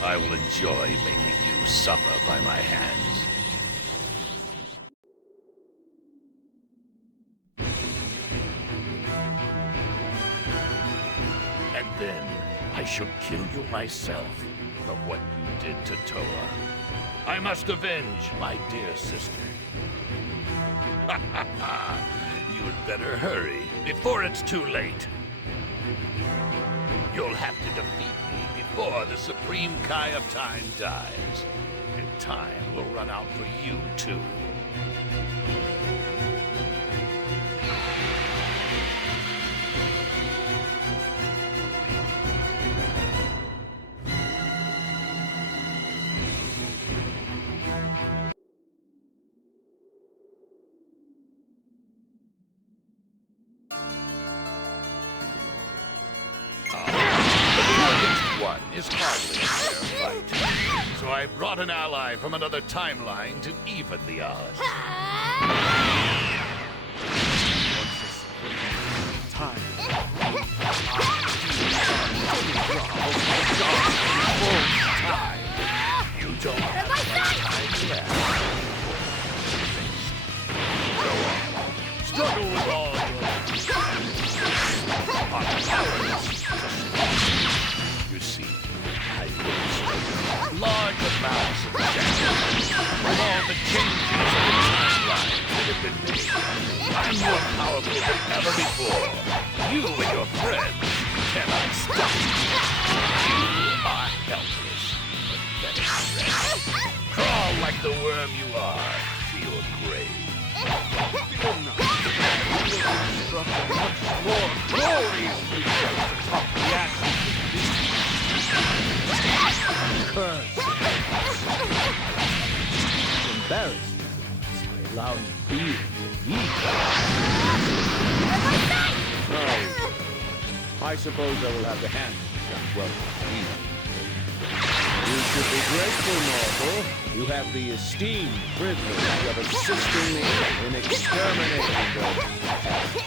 I will enjoy making you suffer by my hands. And then I shall kill you myself for what you did to Toa. I must avenge my dear sister. Ha ha ha! You'd better hurry before it's too late. You'll have to defeat me before the Supreme Kai of Time dies. And time will run out for you, too. One is hardly a fair fight. So I brought an ally from another timeline to even the odds. Time. You don't have time left. Go on. Struggle with all your powerless. You see, I lose large amounts of data from all the changes of the timeline that have been made. I'm more powerful than ever before. You and your friends cannot stop me. You are helpless, pathetic wretch. Crawl like the worm you are to your grave. Fear not. You will construct a much more glorious future atop the ashes of this. Curse. Embarrassed by allowing being to eat. No. I suppose I will have to hand some welcome to you. You should be grateful, mortal. You have the esteemed privilege of assisting me in exterminating those pests.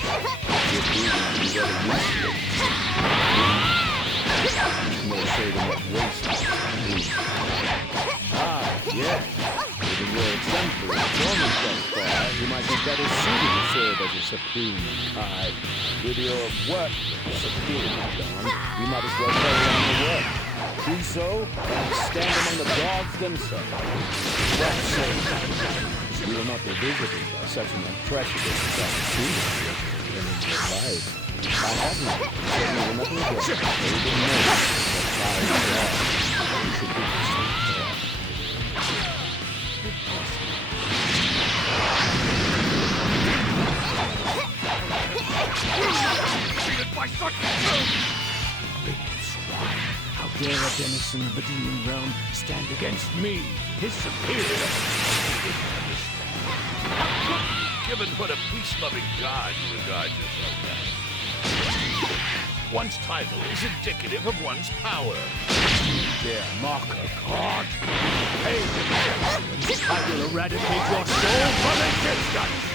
If you would be very useful. More so than what waste of food. Ah, yes. Given your exemplary performance thus far, you might be better suited to serve as a supreme Kai. With your work superior done, you might as well carry on the work. Do so, and stand among the gods themselves. That said, you will not be visited by such an unprecedented opportunity in your life. I haven't. Certainly will never regret it. Even more that I you should do the same thing. Defeated by such great swine! How dare a denizen of the demon realm stand against me, his superior? Given what a peace-loving god you regard yourself as. One's title is indicative of one's power. You dare mock a god? Pay me! I will eradicate your soul from existence!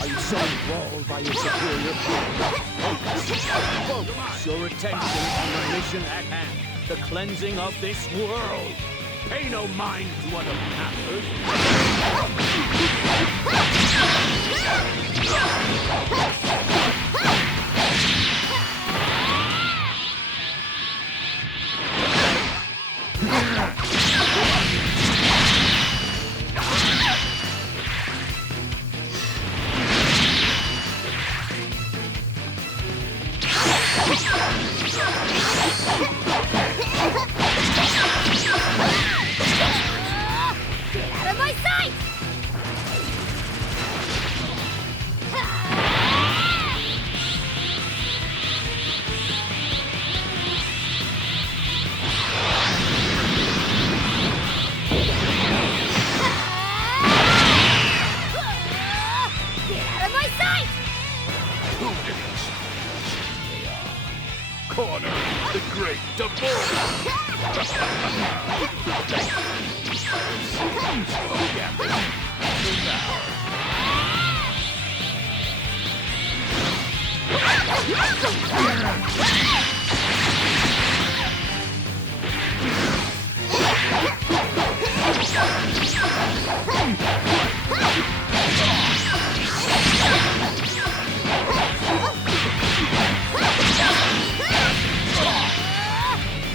Are you so enthralled by your superior power? Focus your attention on the mission at hand. The cleansing of this world. Pay no mind to other matters. Get out of my sight! Get out of my sight! Who did he say they are? Corner, the great Dabura!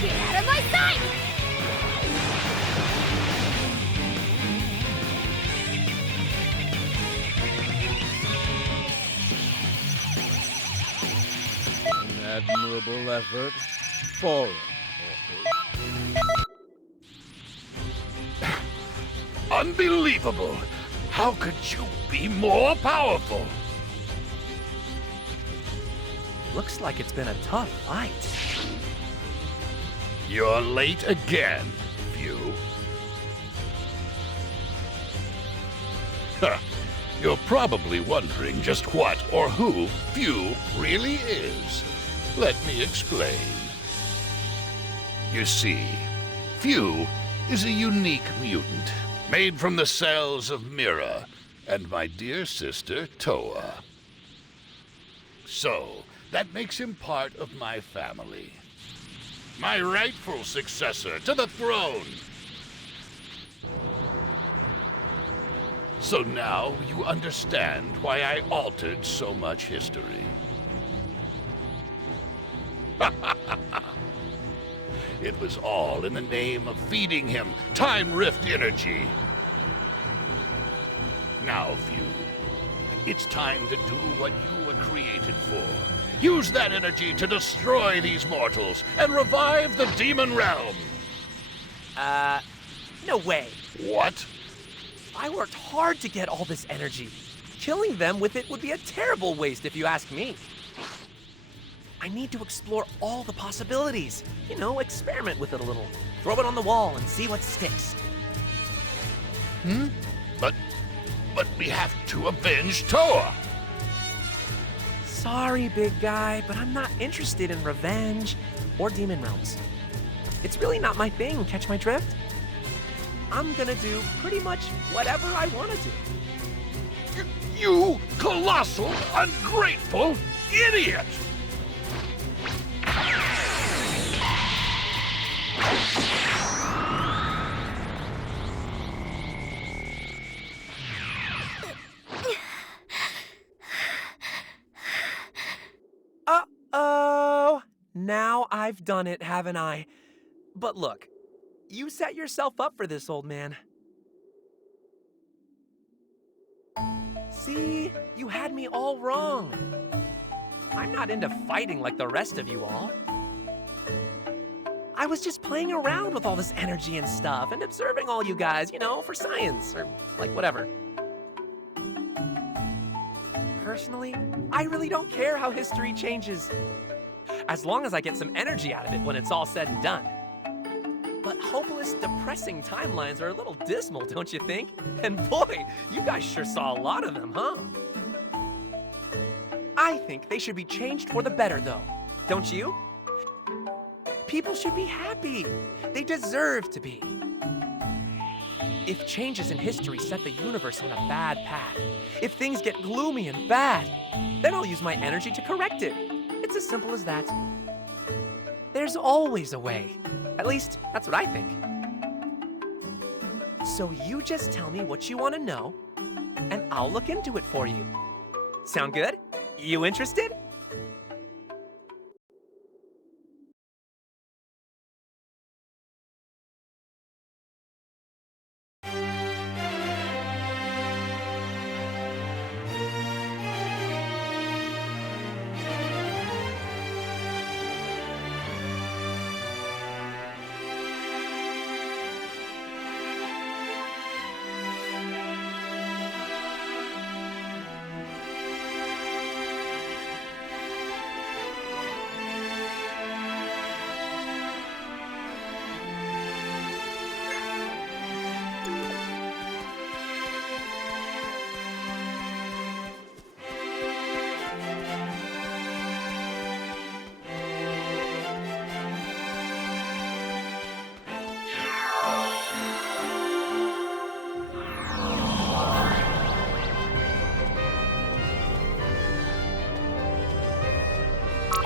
Get out of my sight! An admirable effort. Forward. Unbelievable! How could you be more powerful? Looks like it's been a tough fight. You're late again, Few. Huh. You're probably wondering just what or who Few really is. Let me explain. You see, Few is a unique mutant, made from the cells of Mira and my dear sister Toa. So, that makes him part of my family. My rightful successor to the throne. So now you understand why I altered so much history. It was all in the name of feeding him Time Rift energy. Now, Few, it's time to do what you were created for. Use that energy to destroy these mortals and revive the demon realm. No way. What? I worked hard to get all this energy. Killing them with it would be a terrible waste if you ask me. I need to explore all the possibilities. You know, experiment with it a little. Throw it on the wall and see what sticks. But we have to avenge Toa. Sorry, big guy, but I'm not interested in revenge or demon realms. It's really not my thing, catch my drift? I'm gonna do pretty much whatever I want to do. You colossal, ungrateful idiot! Uh-oh! Now I've done it, haven't I? But look, you set yourself up for this, old man. See? You had me all wrong. I'm not into fighting like the rest of you all. I was just playing around with all this energy and stuff and observing all you guys, you know, for science or like whatever. Personally, I really don't care how history changes, as long as I get some energy out of it when it's all said and done. But hopeless, depressing timelines are a little dismal, don't you think? And boy, you guys sure saw a lot of them, huh? I think they should be changed for the better, though. Don't you? People should be happy. They deserve to be. If changes in history set the universe on a bad path, if things get gloomy and bad, then I'll use my energy to correct it. It's as simple as that. There's always a way. At least, that's what I think. So you just tell me what you want to know, and I'll look into it for you. Sound good? You interested?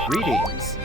Greetings.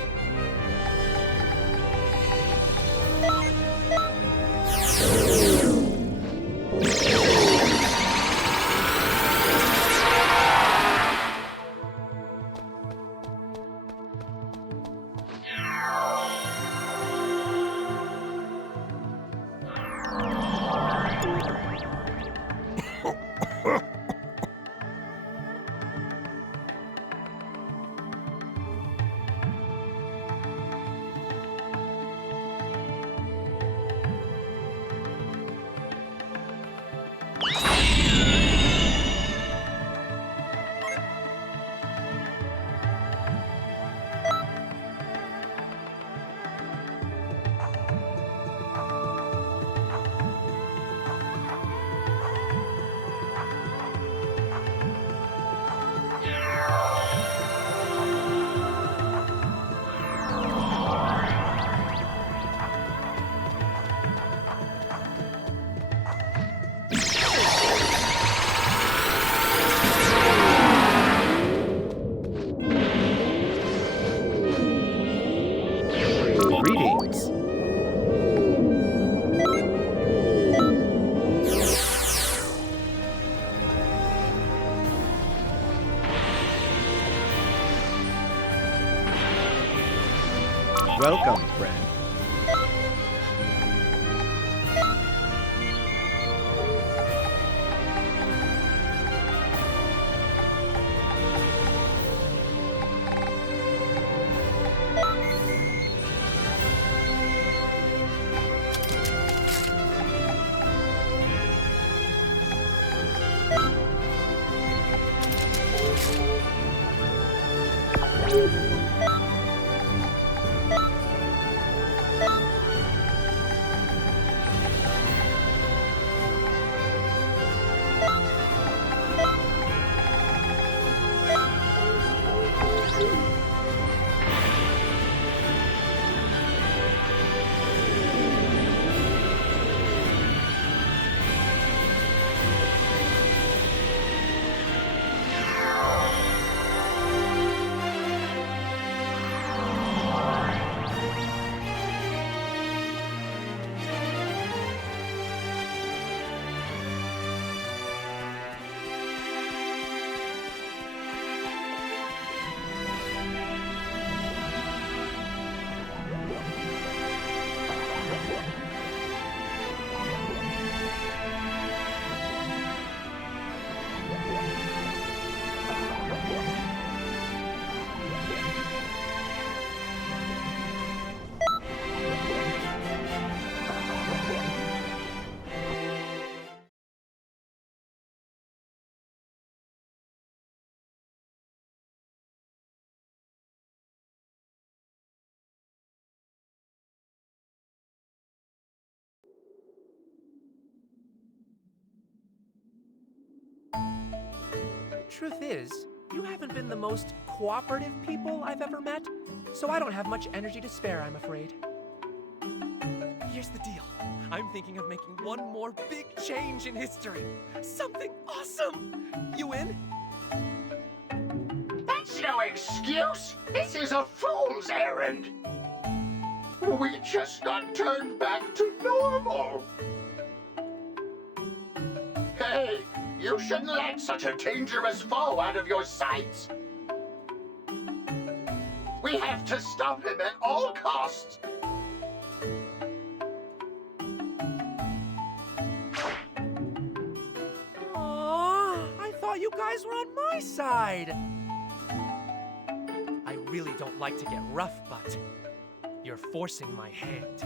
Welcome, friend. Truth is, you haven't been the most cooperative people I've ever met, so I don't have much energy to spare, I'm afraid. Here's the deal. I'm thinking of making one more big change in history. Something awesome! You in? That's no excuse! This is a fool's errand! We just got turned back to normal! Hey, you shouldn't let such a dangerous foe out of your sights! We have to stop him at all costs! I thought you guys were on my side! I really don't like to get rough, but you're forcing my hand.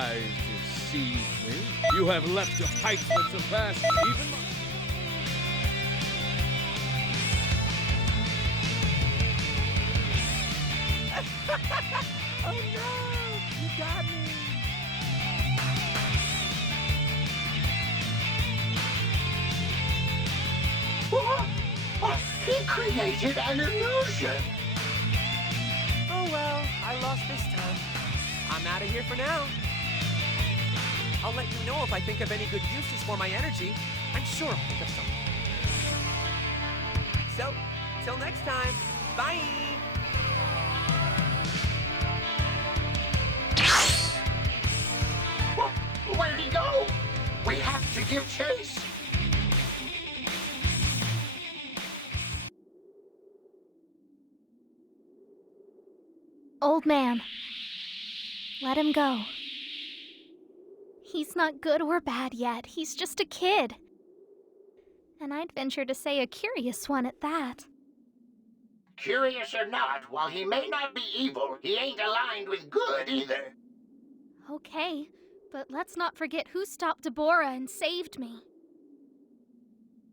rise to seize me. You have leapt to heights that surpass even my... Oh no! You got me! What? He created an illusion! Oh well, I lost this time. I'm out of here for now. I'll let you know if I think of any good uses for my energy. I'm sure I'll think of something. So, till next time, bye! Where'd he go? We have to give chase. Old man, let him go. He's not good or bad yet. He's just a kid. And I'd venture to say a curious one at that. Curious or not, while he may not be evil, he ain't aligned with good either. Okay, but let's not forget who stopped Dabura and saved me.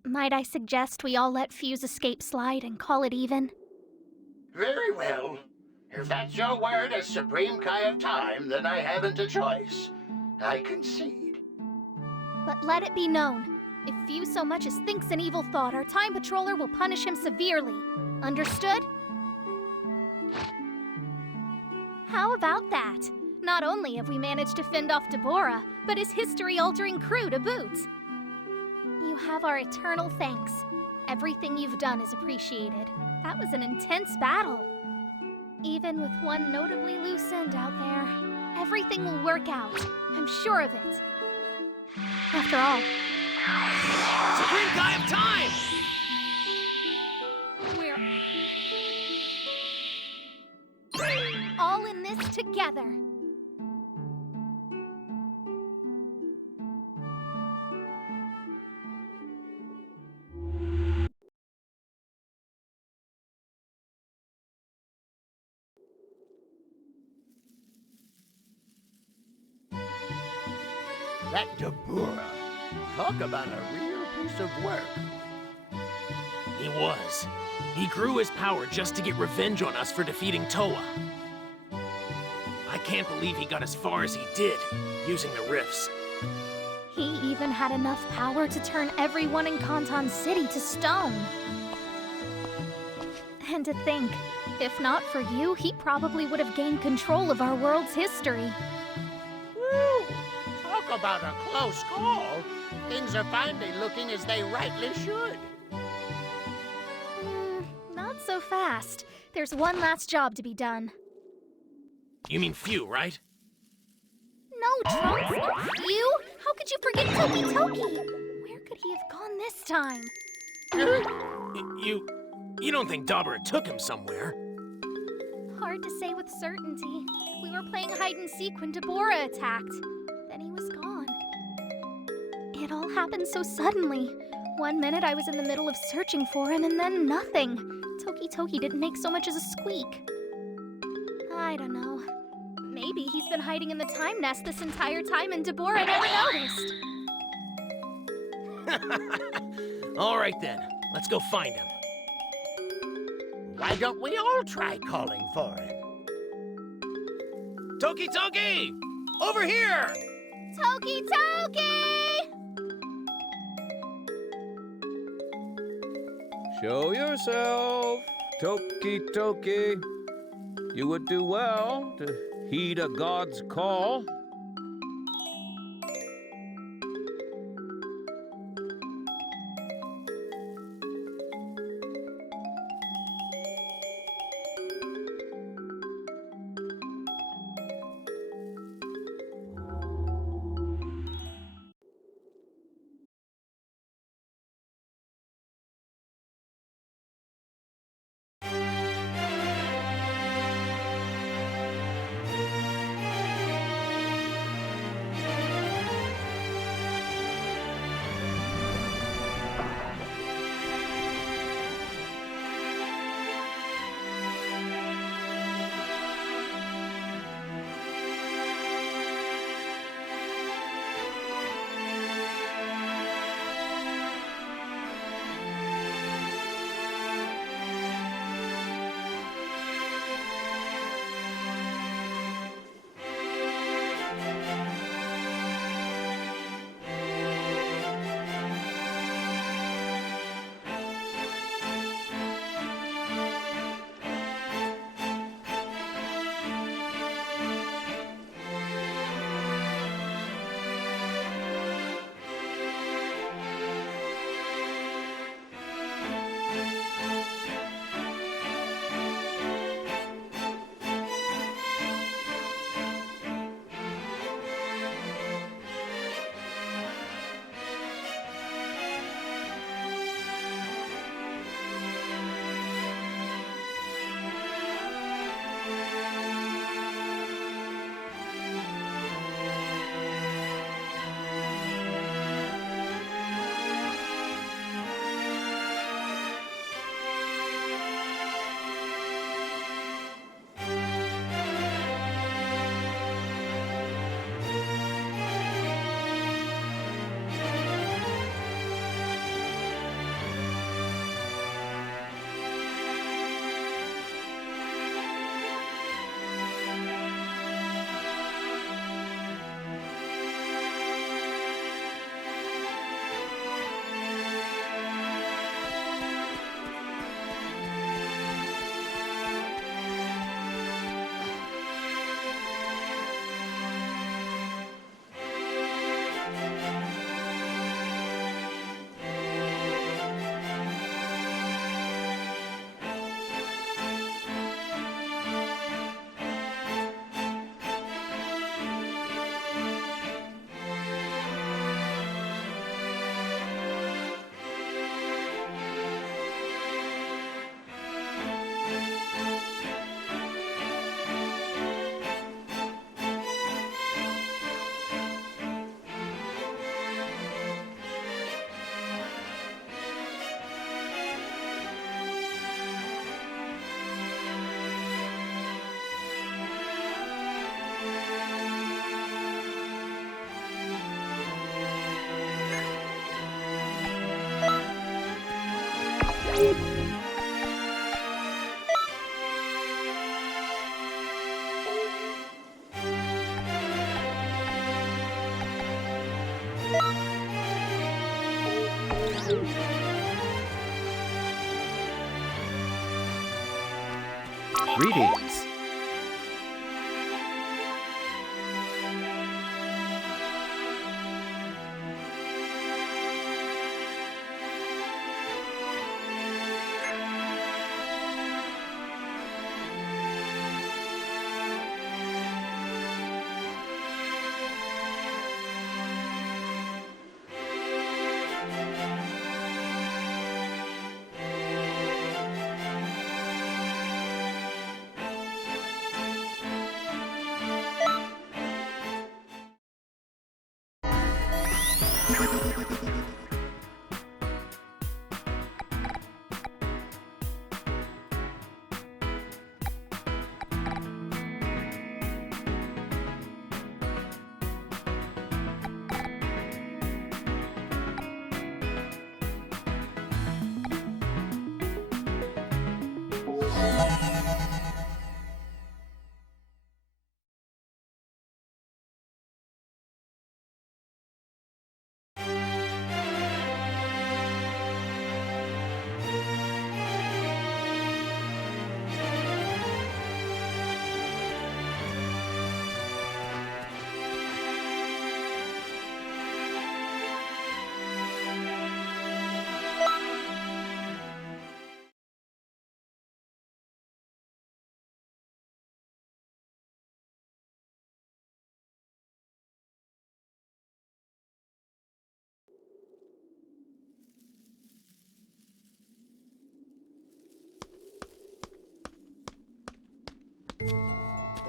Might I suggest we all let Fuse escape slide and call it even? Very well. If that's your word as Supreme Kai of Time, then I haven't a choice. I concede. But let it be known, if Fuse so much as thinks an evil thought, our Time Patroller will punish him severely. Understood? How about that? Not only have we managed to fend off Dabura, but his history-altering crew to boot. You have our eternal thanks. Everything you've done is appreciated. That was an intense battle. Even with one notably loose end out there, everything will work out. I'm sure of it. After all... Supreme Kai of Time! We're all in this together. That Dabura. Talk about a real piece of work. He was. He grew his power just to get revenge on us for defeating Toa. I can't believe he got as far as he did, using the rifts. He even had enough power to turn everyone in Conton City to stone. And to think, if not for you, he probably would have gained control of our world's history. Woo! Talk about a close call. Things are finally looking as they rightly should. Not so fast. There's one last job to be done. You mean Few, right? No, Trunks, not you! How could you forget Toki Toki? Where could he have gone this time? You don't think Dabura took him somewhere? Hard to say with certainty. We were playing hide and seek when Dabura attacked. Then he was gone. It all happened so suddenly. One minute I was in the middle of searching for him, and then nothing. Toki Toki didn't make so much as a squeak. I don't know. Maybe he's been hiding in the time nest this entire time and Dabura never noticed. All right then, let's go find him. Why don't we all try calling for him? Toki Toki! Over here! Toki Toki! Show yourself, Toki Toki. You would do well to heed a god's call. Greetings.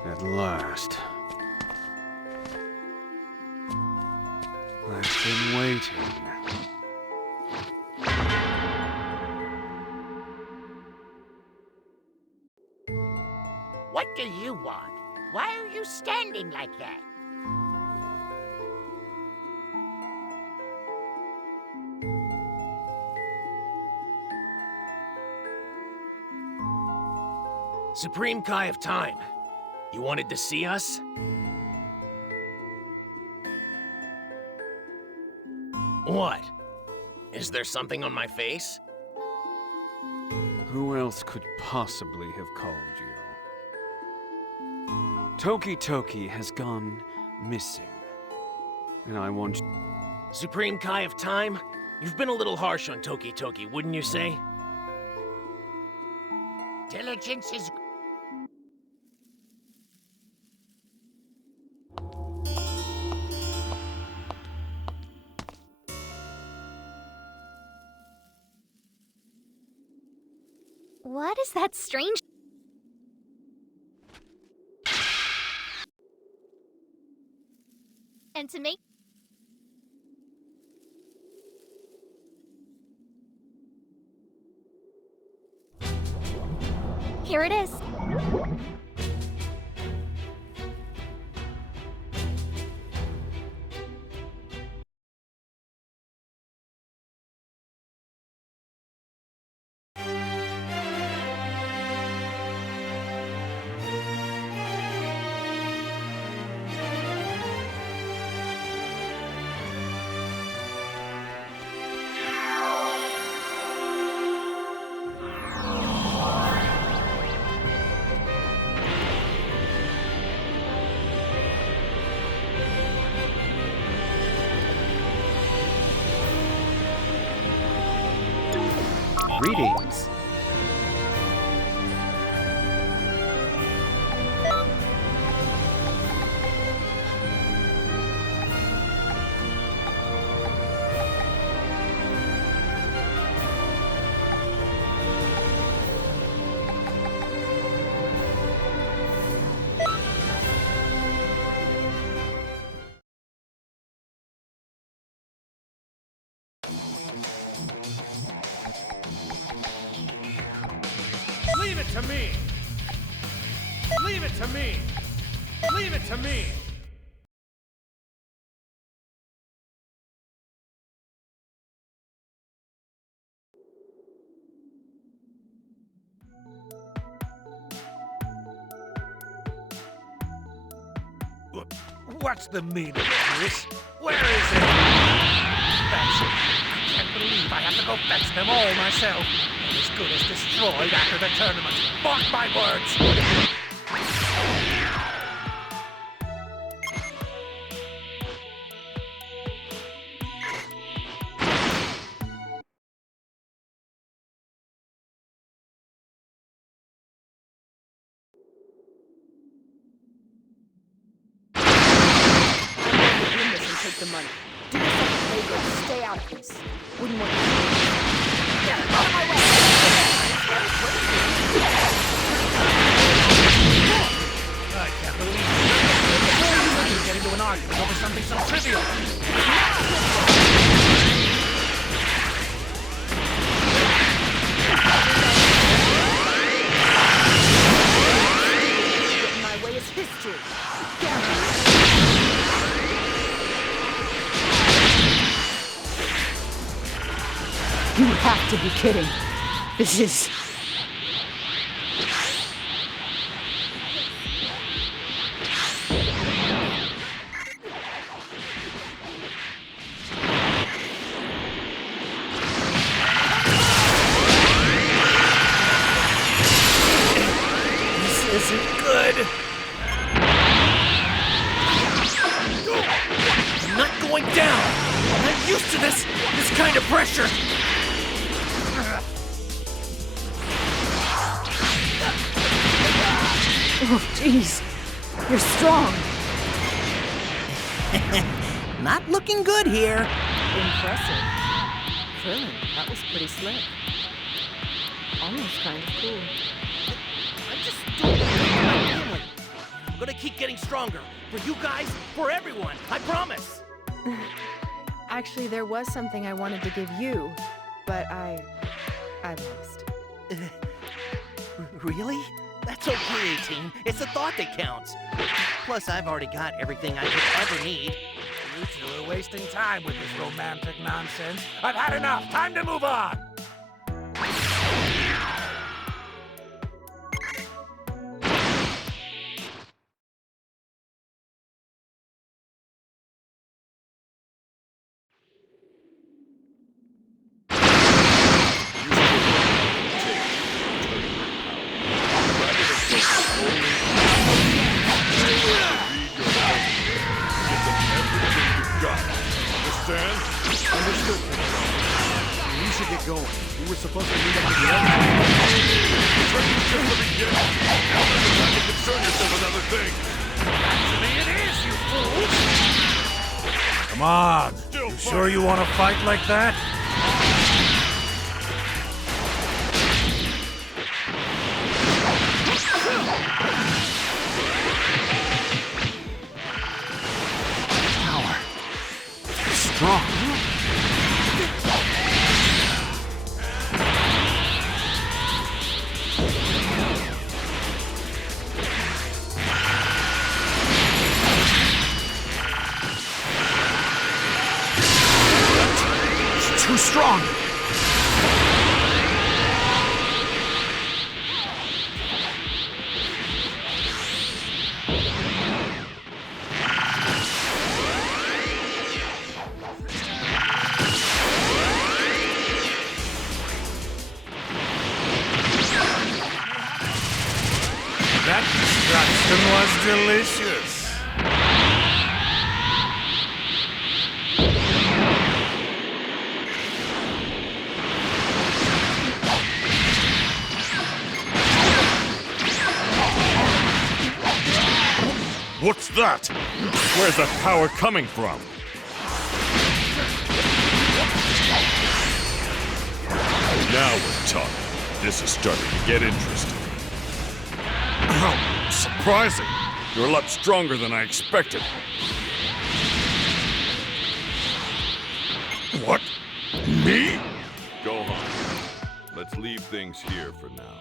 At last. I've been waiting. What do you want? Why are you standing like that? Supreme Kai of Time, you wanted to see us? What? Is there something on my face? Who else could possibly have called you? Toki Toki has gone missing. And I want... Supreme Kai of Time, you've been a little harsh on Toki Toki, wouldn't you say? Diligence is... What is that strange... And to make... Here it is. Greetings. Leave it to me! Leave it to me! Leave it to me! What's the meaning of this? Where is it? That's it. I can't believe I have to go fetch them all myself. I'm as good as destroyed after the tournament. Mark my words. The money. Do yourself a favor and stay out of this. Wouldn't want to. Get out of my way! I can't believe it. You get into an argument over something so trivial. Get in my way is history. You have to be kidding. This is... This isn't good. I'm not going down. I'm not used to this kind of pressure. Oh, jeez. You're strong. Not looking good here. Impressive. Thrilling. That was pretty slick. Almost kind of cool. I'm just doing it for my family. I'm gonna keep getting stronger. For you guys, for everyone. I promise. Actually, there was something I wanted to give you, but I lost. Really? That's okay, 18. It's the thought that counts. Plus, I've already got everything I could ever need. You two are wasting time with this romantic nonsense. I've had enough. Time to move on. Understood. We should get going. We were supposed to meet up at the end. It's just the beginning. Now there's the time to concern yourself with other things. Actually, it is, you fools! Come on. You sure you want to fight like that? Power. Strong. Too strong. That destruction was delicious. What's that? Where's that power coming from? Now we're talking. This is starting to get interesting. Oh, surprising. You're a lot stronger than I expected. What? Me? Go home. Let's leave things here for now.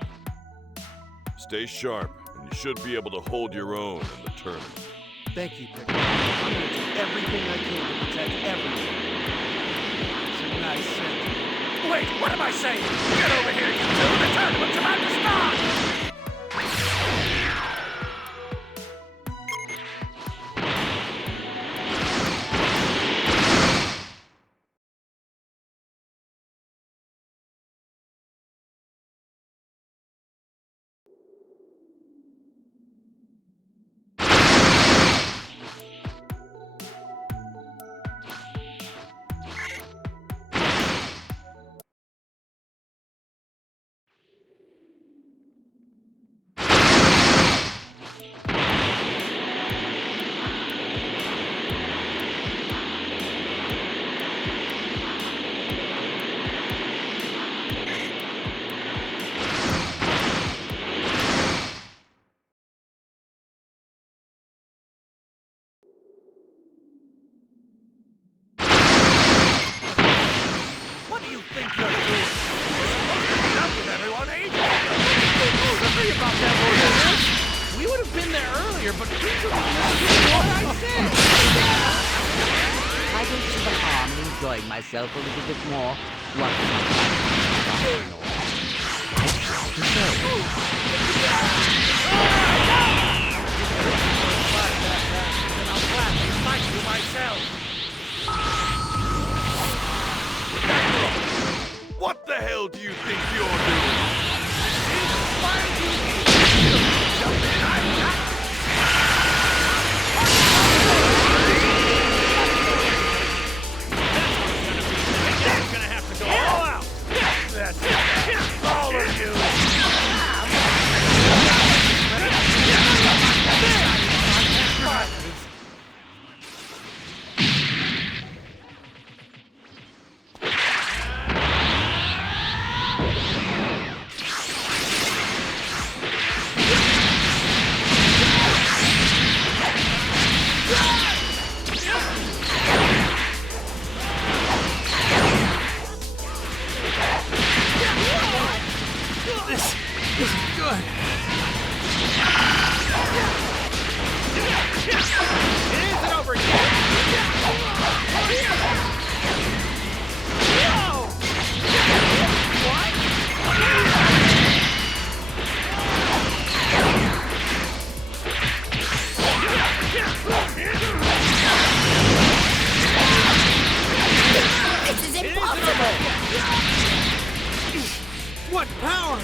Stay sharp, and you should be able to hold your own in the tournament. Thank you, Pickle. I'm gonna do everything I can to protect everyone. It's a nice sentiment. Wait, what am I saying? Get over here, you two! The tournament's about to start! think you're doing? You're supposed to meet up with everyone ages ago. Sorry about that, Lord Dennis. We would have been there earlier, but please don't listen to what I said. I don't see the harm in enjoying myself a little bit more. What is my plan? Then I'll gladly fight you myself. What the hell do you think you're doing? It's gonna have to go all out. That's it. All of you. What power!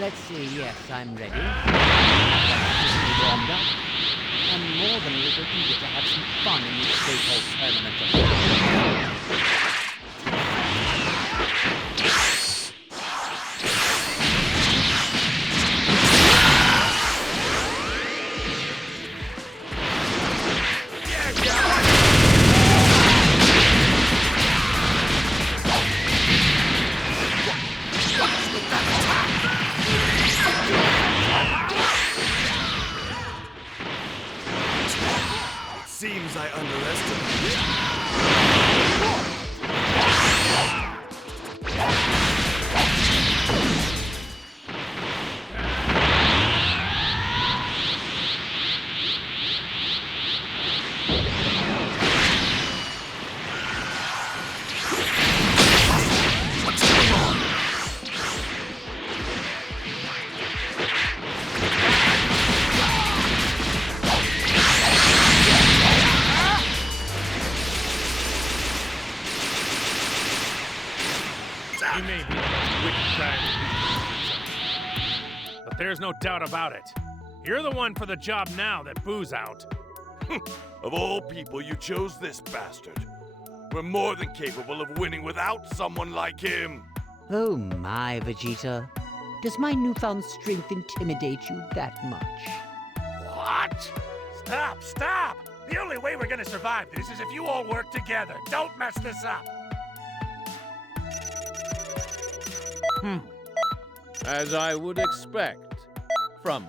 Let's see, yes, I'm ready. Warmed up. I'm more than a little eager to have some fun in this so-called tournament of Seems I underestimated. What's going on? He may be the most wicked guy in the but there's no doubt about it. You're the one for the job now that Boo's out. Of all people, you chose this bastard. We're more than capable of winning without someone like him. Oh my, Vegeta. Does my newfound strength intimidate you that much? What? Stop, stop! The only way we're gonna survive this is if you all work together. Don't mess this up. As I would expect from a